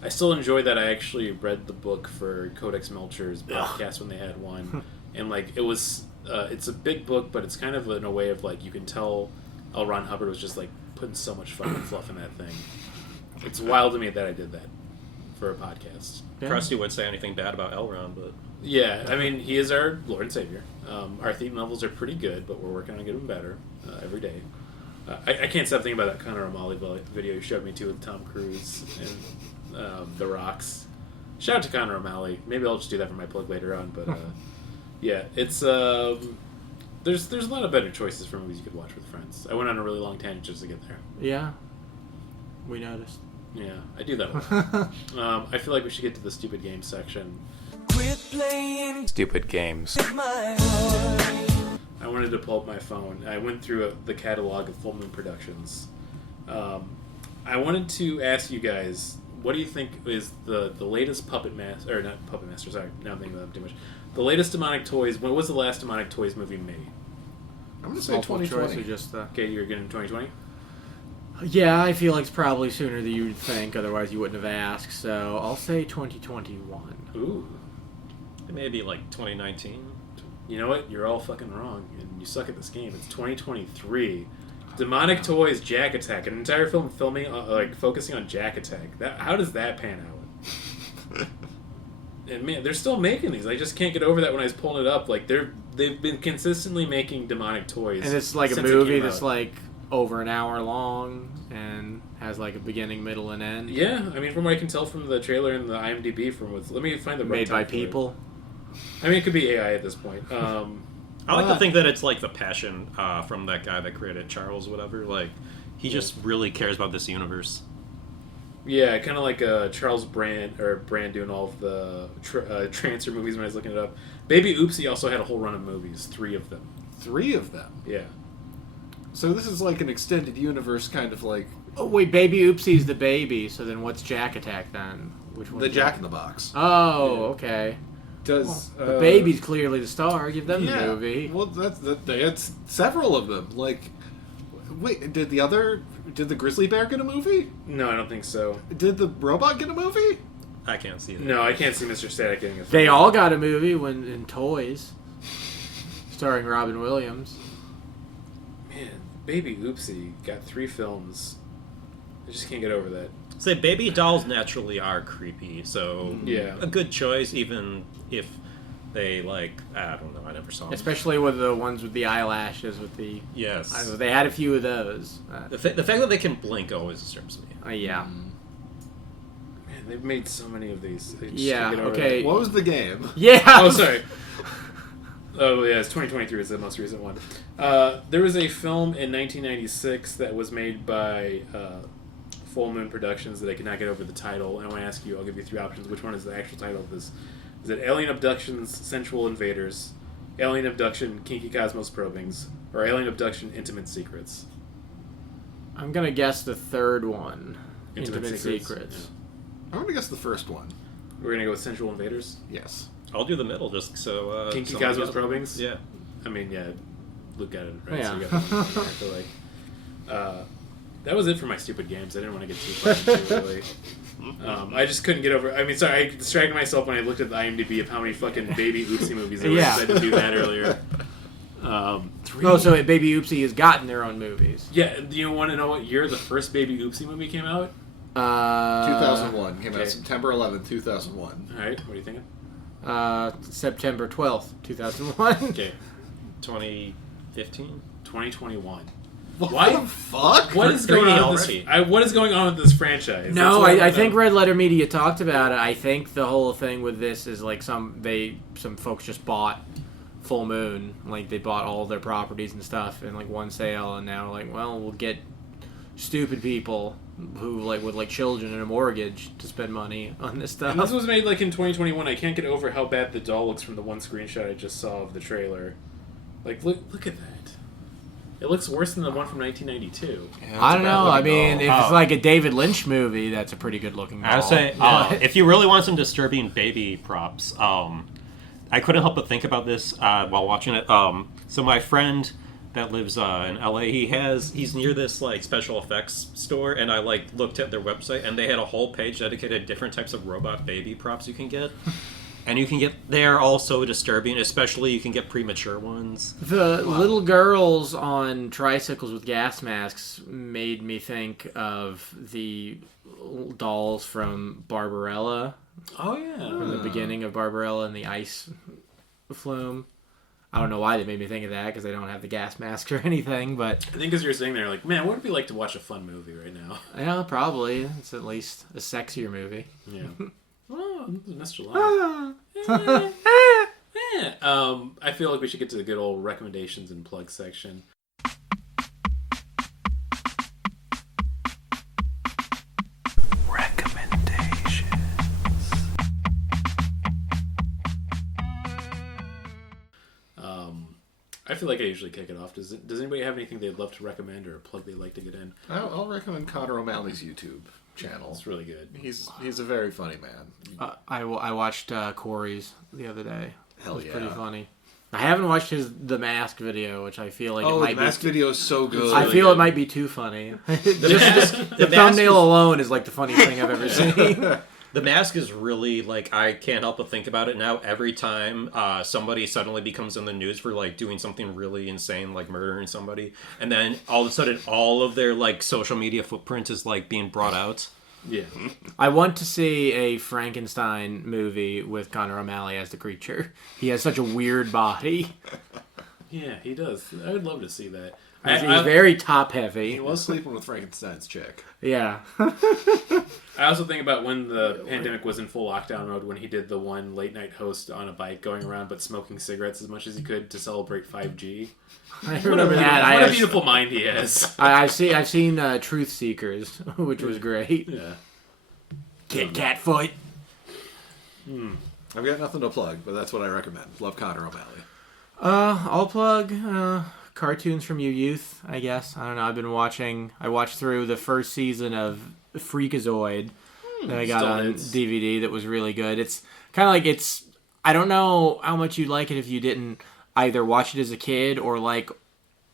I still enjoy that I actually read the book for Codex Melcher's podcast when they had one. And, like, it was, it's a big book, but it's kind of in a way of, like, you can tell L. Ron Hubbard was just, like, putting so much fucking fluff in that thing. It's wild to me that I did that for a podcast. Yeah. Krusty would say anything bad about Elrond, but... Yeah, I mean, he is our Lord and Savior. Our theme levels are pretty good, but we're working on getting them better every day. I can't stop thinking about that Conor O'Malley video you showed me, too, with Tom Cruise and The Rocks. Shout out to Conor O'Malley. Maybe I'll just do that for my plug later on, but yeah, it's... There's a lot of better choices for movies you could watch with friends. I went on a really long tangent just to get there. Yeah. We noticed. Yeah, I do that a lot. I feel like we should get to the stupid games section. Quit playing stupid games. I wanted to pull up my phone. I went through the catalog of Full Moon Productions. I wanted to ask you guys, what do you think is the latest Puppet Master, or not Puppet Master, sorry, now I'm thinking about them too much. The latest Demonic Toys, when was the last Demonic Toys movie made? I'm going to say 2020. Okay, you're getting 2020? Yeah, I feel like it's probably sooner than you'd think, otherwise you wouldn't have asked, so I'll say 2021. Ooh. Maybe like 2019. You know what? You're all fucking wrong, and you suck at this game. It's 2023. Demonic Toys Jack Attack, an entire film focusing on Jack Attack. How does that pan out? And man, they're still making these. I just can't get over that when I was pulling it up. Like they've been consistently making Demonic Toys. And it's like a movie that's like over an hour long and has like a beginning, middle, and end. Yeah, I mean, from what I can tell from the trailer and the IMDb, let me find the made by people. I mean, it could be AI at this point. I like to think that it's like the passion from that guy that created Charles, whatever. Like, he just really cares about this universe. Yeah, kind of like Charles Brand doing all of the Transfer movies when I was looking it up. Baby Oopsie also had a whole run of movies, 3 of them. 3 of them? Yeah. So this is like an extended universe kind of like... Oh, wait, Baby Oopsie's the baby, so then what's Jack Attack then? Which one? The Jack in the Box. Oh, okay. Does the baby's clearly the star. Give them the movie. Well, they had several of them. Like, wait, did the Grizzly Bear get a movie? No, I don't think so. Did the robot get a movie? I can't see it. No, I can't see Mr. Static getting a film. They all got a movie in Toys, starring Robin Williams. Man, Baby Oopsie got 3 films. I just can't get over that. Say, baby dolls naturally are creepy, so yeah, a good choice, even if they, like, I don't know, I never saw them. Especially with the ones with the eyelashes, with the... Yes. They had a few of those. The fact that they can blink always disturbs me. Yeah. Man, they've made so many of these. Yeah, okay. What was the game? Yeah! Oh, sorry. Oh, yeah, it's 2023 is the most recent one. There was a film in 1996 that was made by Full Moon Productions that I could not get over the title. And I want to ask you, I'll give you 3 options. Which one is the actual title of this? Is it Alien Abductions, Sensual Invaders, Alien Abduction, Kinky Cosmos Probings, or Alien Abduction, Intimate Secrets? I'm gonna guess the third one. Intimate Secrets. I'm going to guess the first one. We're gonna go with Sensual Invaders. Yes. I'll do the middle just so. Kinky someone Cosmos gets it. Probings. Yeah. I mean, yeah. Luke got it right. Yeah. So we got the one point, I feel like. That was it for my stupid games. I didn't want to get too far into it, really. I just couldn't get over. I mean, sorry, I distracted myself when I looked at the IMDb of how many fucking Baby Oopsie movies there were. Yeah. I had to do that earlier. Oh, so Baby Oopsie has gotten their own movies. Yeah, do you want to know what year the first Baby Oopsie movie came out? 2001. Came okay. out September 11th, 2001. All right, what are you thinking? September 12th, 2001. Okay, 2015. 2021. What the fuck? What is going on with already. this? What is going on with this franchise? No, That's what I think Red Letter Media talked about it. I think the whole thing with this is like some folks just bought Full Moon, like they bought all their properties and stuff in like one sale, and now like, well, we'll get stupid people who like with like children and a mortgage to spend money on this stuff. And this was made like in 2021. I can't get over how bad the doll looks from the one screenshot I just saw of the trailer. Like, look at that. It looks worse than the one from 1992. Yeah, I don't know. I mean, if it's Oh. like a David Lynch movie, that's a pretty good looking doll. I would say, if you really want some disturbing baby props, I couldn't help but think about this while watching it. So my friend that lives in LA, he's near this like special effects store, and I like looked at their website, and they had a whole page dedicated to different types of robot baby props you can get. And you can get, they're all so disturbing, especially you can get premature ones. The little girls on tricycles with gas masks made me think of the dolls from Barbarella, Oh yeah. from the beginning of Barbarella and the ice flume. I don't know why they made me think of that, because they don't have the gas mask or anything, but I think as you're sitting there, like, man, what would it be like to watch a fun movie right now? yeah, probably. It's at least a sexier movie. Yeah. Oh, Mr. July. I feel like we should get to the good old recommendations and plug section. I feel like I usually kick it off. Does anybody have anything they'd love to recommend or a plug they'd like to get in? I'll recommend Connor O'Malley's YouTube channel. It's really good. He's a very funny man. I watched Corey's the other day. Hell it was yeah. pretty funny. I haven't watched his The Mask video, which I feel like it Oh, might the mask video is so good. I really feel good. it might be too funny. The The thumbnail alone is like the funniest thing I've ever seen. The Mask is really, like, I can't help but think about it now. Every time somebody suddenly becomes in the news for, like, doing something really insane, like murdering somebody, and then all of a sudden all of their, like, social media footprint is, like, being brought out. Yeah. I want to see a Frankenstein movie with Connor O'Malley as the creature. He has such a weird body. Yeah, he does. I would love to see that. He's very top He heavy. was sleeping with Frankenstein's chick. Yeah. I also think about when the pandemic was in full lockdown mode, when he did the one late night host on a bike going around but smoking cigarettes as much as he could to celebrate 5G. I remember that. What a beautiful mind he has. I've seen Truth Seekers, which was great. Yeah. Cat foot. I've got nothing to plug, but that's what I recommend. Love Connor O'Malley. I'll plug cartoons from your youth, I guess. I don't know. I watched through the first season of Freakazoid that I got Still on is. DVD that was really good. It's kind of like I don't know how much you'd like it if you didn't either watch it as a kid or like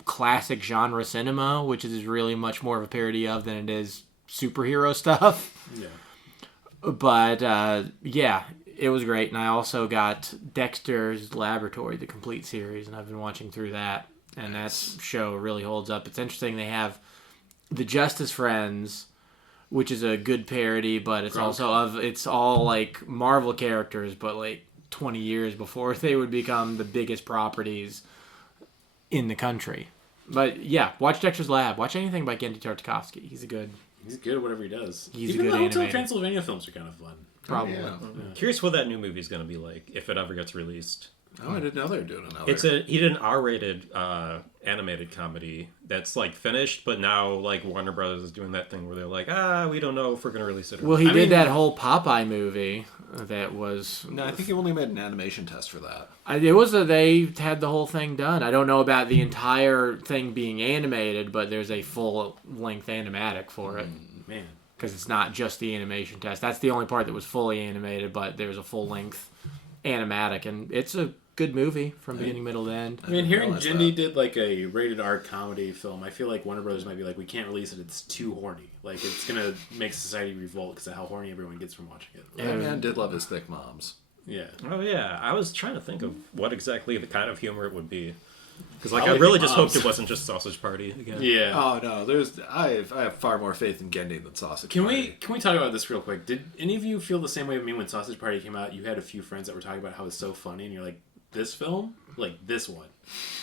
classic genre cinema, which is really much more of a parody of than it is superhero stuff. Yeah. But yeah, it was great. And I also got Dexter's Laboratory, the complete series, and I've been watching through that. And that show really holds up. It's interesting. They have the Justice Friends, which is a good parody, but it's it's all like Marvel characters, but like 20 years before they would become the biggest properties in the country. But yeah, watch Dexter's Lab. Watch anything by Gendy Tartakovsky. He's good at whatever he does. He's a Even good the Hotel animator. Transylvania films are kind of fun. probably. Yeah. Curious what that new movie's going to be like, if it ever gets released. Oh, I didn't know they were doing another. He did an R-rated animated comedy that's like finished, but now like Warner Brothers is doing that thing where they're like, we don't know if we're gonna release it. Or Well, not. he did that whole Popeye movie that was. No, I think he only made an animation test for that. They had the whole thing done. I don't know about the entire thing being animated, but there's a full length animatic for it. Man. Because it's not just the animation test. That's the only part that was fully animated, but there's a full length animatic, and it's a good movie from beginning, middle, to end. I mean, hearing Jindy did like a rated R comedy film, I feel like Warner Brothers might be like, we can't release it, it's too horny. Like, it's gonna make society revolt because of how horny everyone gets from watching it. That man did love his thick moms. Yeah. Oh yeah, I was trying to think of what exactly the kind of humor it would be. Because like Probably I really the just moms. hoped it wasn't just Sausage Party again. Yeah. Oh no, I have far more faith in Gendy than Sausage Can Party. we talk about this real quick? Did any of you feel the same way with me when Sausage Party came out? You had a few friends that were talking about how it's so funny, and you're like, this film? Like, this one.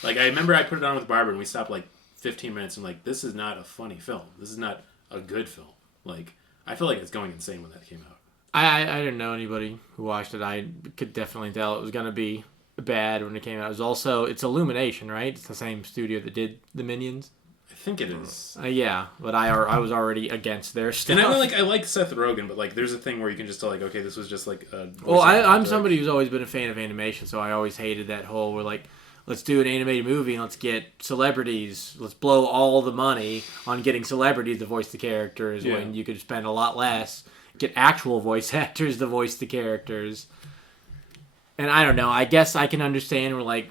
Like, I remember I put it on with Barbara, and we stopped like 15 minutes, and like, this is not a funny film. This is not a good film. Like, I feel like it's going insane when that came out. I didn't know anybody who watched it. I could definitely tell it was going to be bad when it came out. It's Illumination, right? It's the same studio that did the Minions. I think it is. Yeah, but I was already against their stuff. And I like Seth Rogen, but like, there's a thing where you can just tell, like, okay, this was just like a. Well, I'm somebody who's always been a fan of animation, so I always hated that whole we're like, let's do an animated movie and let's get celebrities. Let's blow all the money on getting celebrities to voice the characters when you could spend a lot less. Get actual voice actors to voice the characters. And I don't know. I guess I can understand where like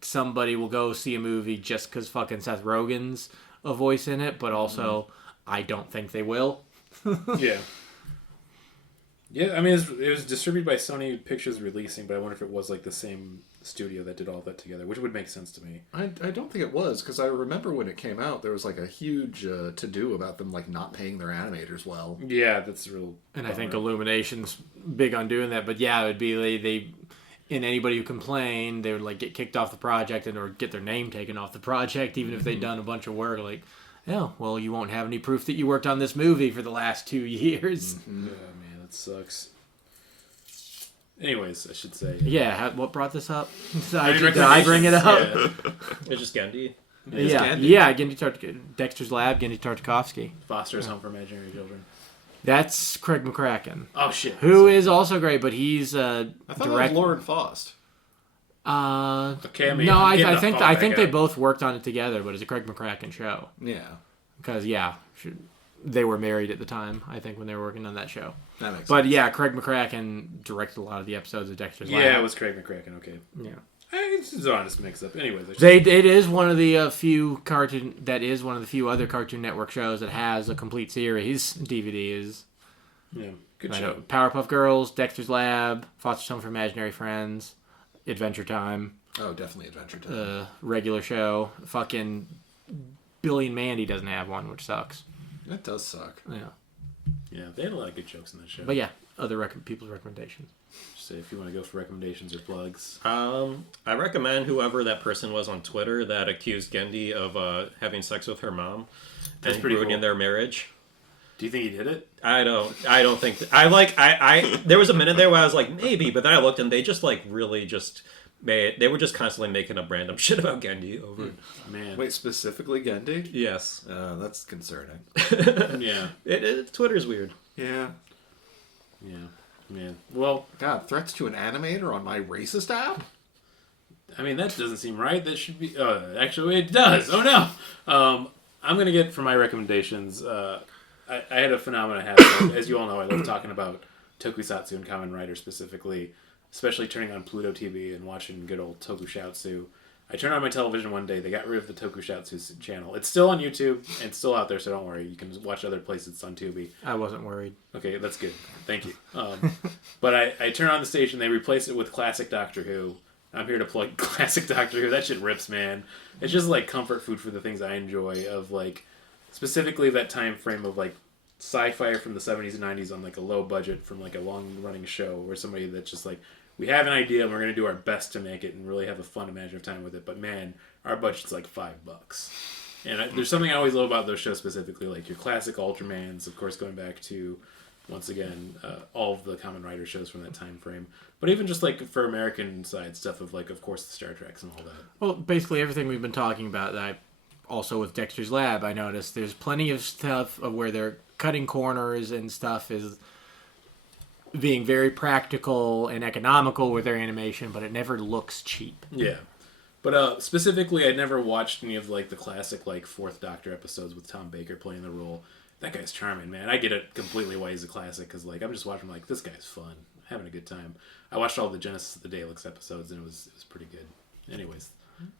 somebody will go see a movie just because fucking Seth Rogen's a voice in it, but also I don't think they will. Yeah. Yeah, I mean, it was distributed by Sony Pictures Releasing, but I wonder if it was like the same studio that did all that together, which would make sense to me. I don't think it was, because I remember when it came out, there was like a huge to-do about them like not paying their animators well. Yeah, that's real. And I think Illumination's big on doing that, but yeah, it would be they and anybody who complained, they would like get kicked off the project or get their name taken off the project, even if they'd done a bunch of work. Like, oh, well, you won't have any proof that you worked on this movie for the last 2 years. Mm-hmm. Yeah, man, that sucks. Anyways, I should say. Yeah, what brought this up? Did I recommendations. bring it up? Yeah. It's just Gendy. Yeah, Dexter's Lab, Gendy Tartakovsky. Foster's Home for Imaginary Children. That's Craig McCracken. Oh shit. Who is also great, but he's I thought that was Lauren Faust. Okay, I mean, no, I think they both worked on it together, but it's a Craig McCracken show. Yeah. Because they were married at the time, I think, when they were working on that show. That makes sense. But yeah, Craig McCracken directed a lot of the episodes of Dexter's Lab. Yeah, it was Craig McCracken. Okay. Yeah. It's just an honest mix-up. Anyways, It is one of the few other Cartoon Network shows that has a complete series DVDs. Yeah, good show. Powerpuff Girls, Dexter's Lab, Foster's Home for Imaginary Friends, Adventure Time. Oh, definitely Adventure Time. Regular show. Fucking Billy and Mandy doesn't have one, which sucks. That does suck. Yeah. Yeah, they had a lot of good jokes in that show. But yeah, other people's recommendations. So if you want to go for recommendations or plugs. I recommend whoever that person was on Twitter that accused Gendy of having sex with her mom. That's and pretty ruining cool. their marriage. Do you think he did it? I don't think there was a minute there where I was like maybe, but then I looked and they just like really just they were just constantly making up random shit about Gendy over. Man. Wait, specifically Gendy? Yes. That's concerning. Yeah. Twitter's weird. Yeah. Yeah. Man. Well, God, threats to an animator on my racist app? I mean, that doesn't seem right. That should be... actually, it does. Oh, no. I'm going to get, for my recommendations, I had a phenomenon happen. As you all know, I love talking about tokusatsu and Kamen Rider specifically, especially turning on Pluto TV and watching good old tokusatsu. I turned on my television one day. They got rid of the tokusatsu channel. It's still on YouTube and still out there, so don't worry. You can watch other places. It's on Tubi. I wasn't worried. Okay, that's good. Thank you. But I turn on the station. They replace it with classic Doctor Who. I'm here to plug classic Doctor Who. That shit rips, man. It's just like comfort food for the things I enjoy of like specifically that time frame of like sci-fi from the 70s and 90s on like a low budget from like a long running show where somebody that's just like, we have an idea and we're going to do our best to make it and really have a fun imaginative time with it. But man, our budget's like $5. And there's something I always love about those shows specifically, like your classic Ultramans, of course, going back to once again, all of the Kamen Rider shows from that time frame. But even just like for American side stuff of like, of course, the Star Treks and all that. Well, basically everything we've been talking about. That also with Dexter's Lab, I noticed there's plenty of stuff of where they're cutting corners and stuff is being very practical and economical with their animation, but it never looks cheap. Yeah. But specifically, I never watched any of like the classic like Fourth Doctor episodes with Tom Baker playing the role. That guy's charming, man. I get it completely why he's a classic because like I'm just watching like this guy's fun, having a good time. I watched all the Genesis of the Daleks episodes and it was pretty good. Anyways,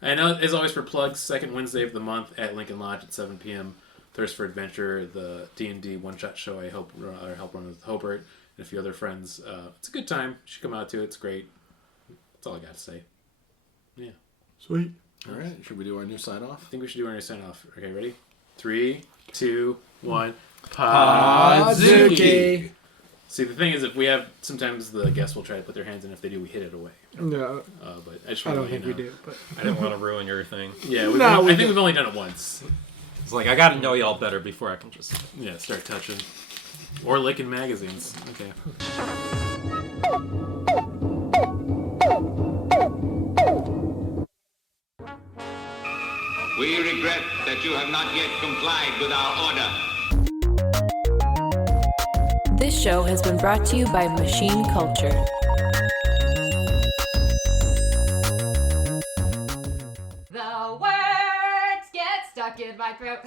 I know as always for plugs, second Wednesday of the month at Lincoln Lodge at 7 p.m. Thirst for Adventure, the D&D one-shot show I help run with Hobart and a few other friends. It's a good time. You should come out to it. It's great. That's all I got to say. Yeah. Sweet. All right, should we do our new sign-off? I think we should do our new sign-off. Okay, ready? 3, 2, 1. Podzuki. See, the thing is, if we have, sometimes the guests will try to put their hands in. If they do, we hit it away. No, But I just I want to don't let think you we know. do. But I didn't want to ruin your thing. Yeah, No, I think we've only done it once. It's like, I got to know y'all better before I can just... Yeah, start touching. Or licking magazines. Okay. We regret that you have not yet complied with our order. This show has been brought to you by Machine Culture. The words get stuck in my throat.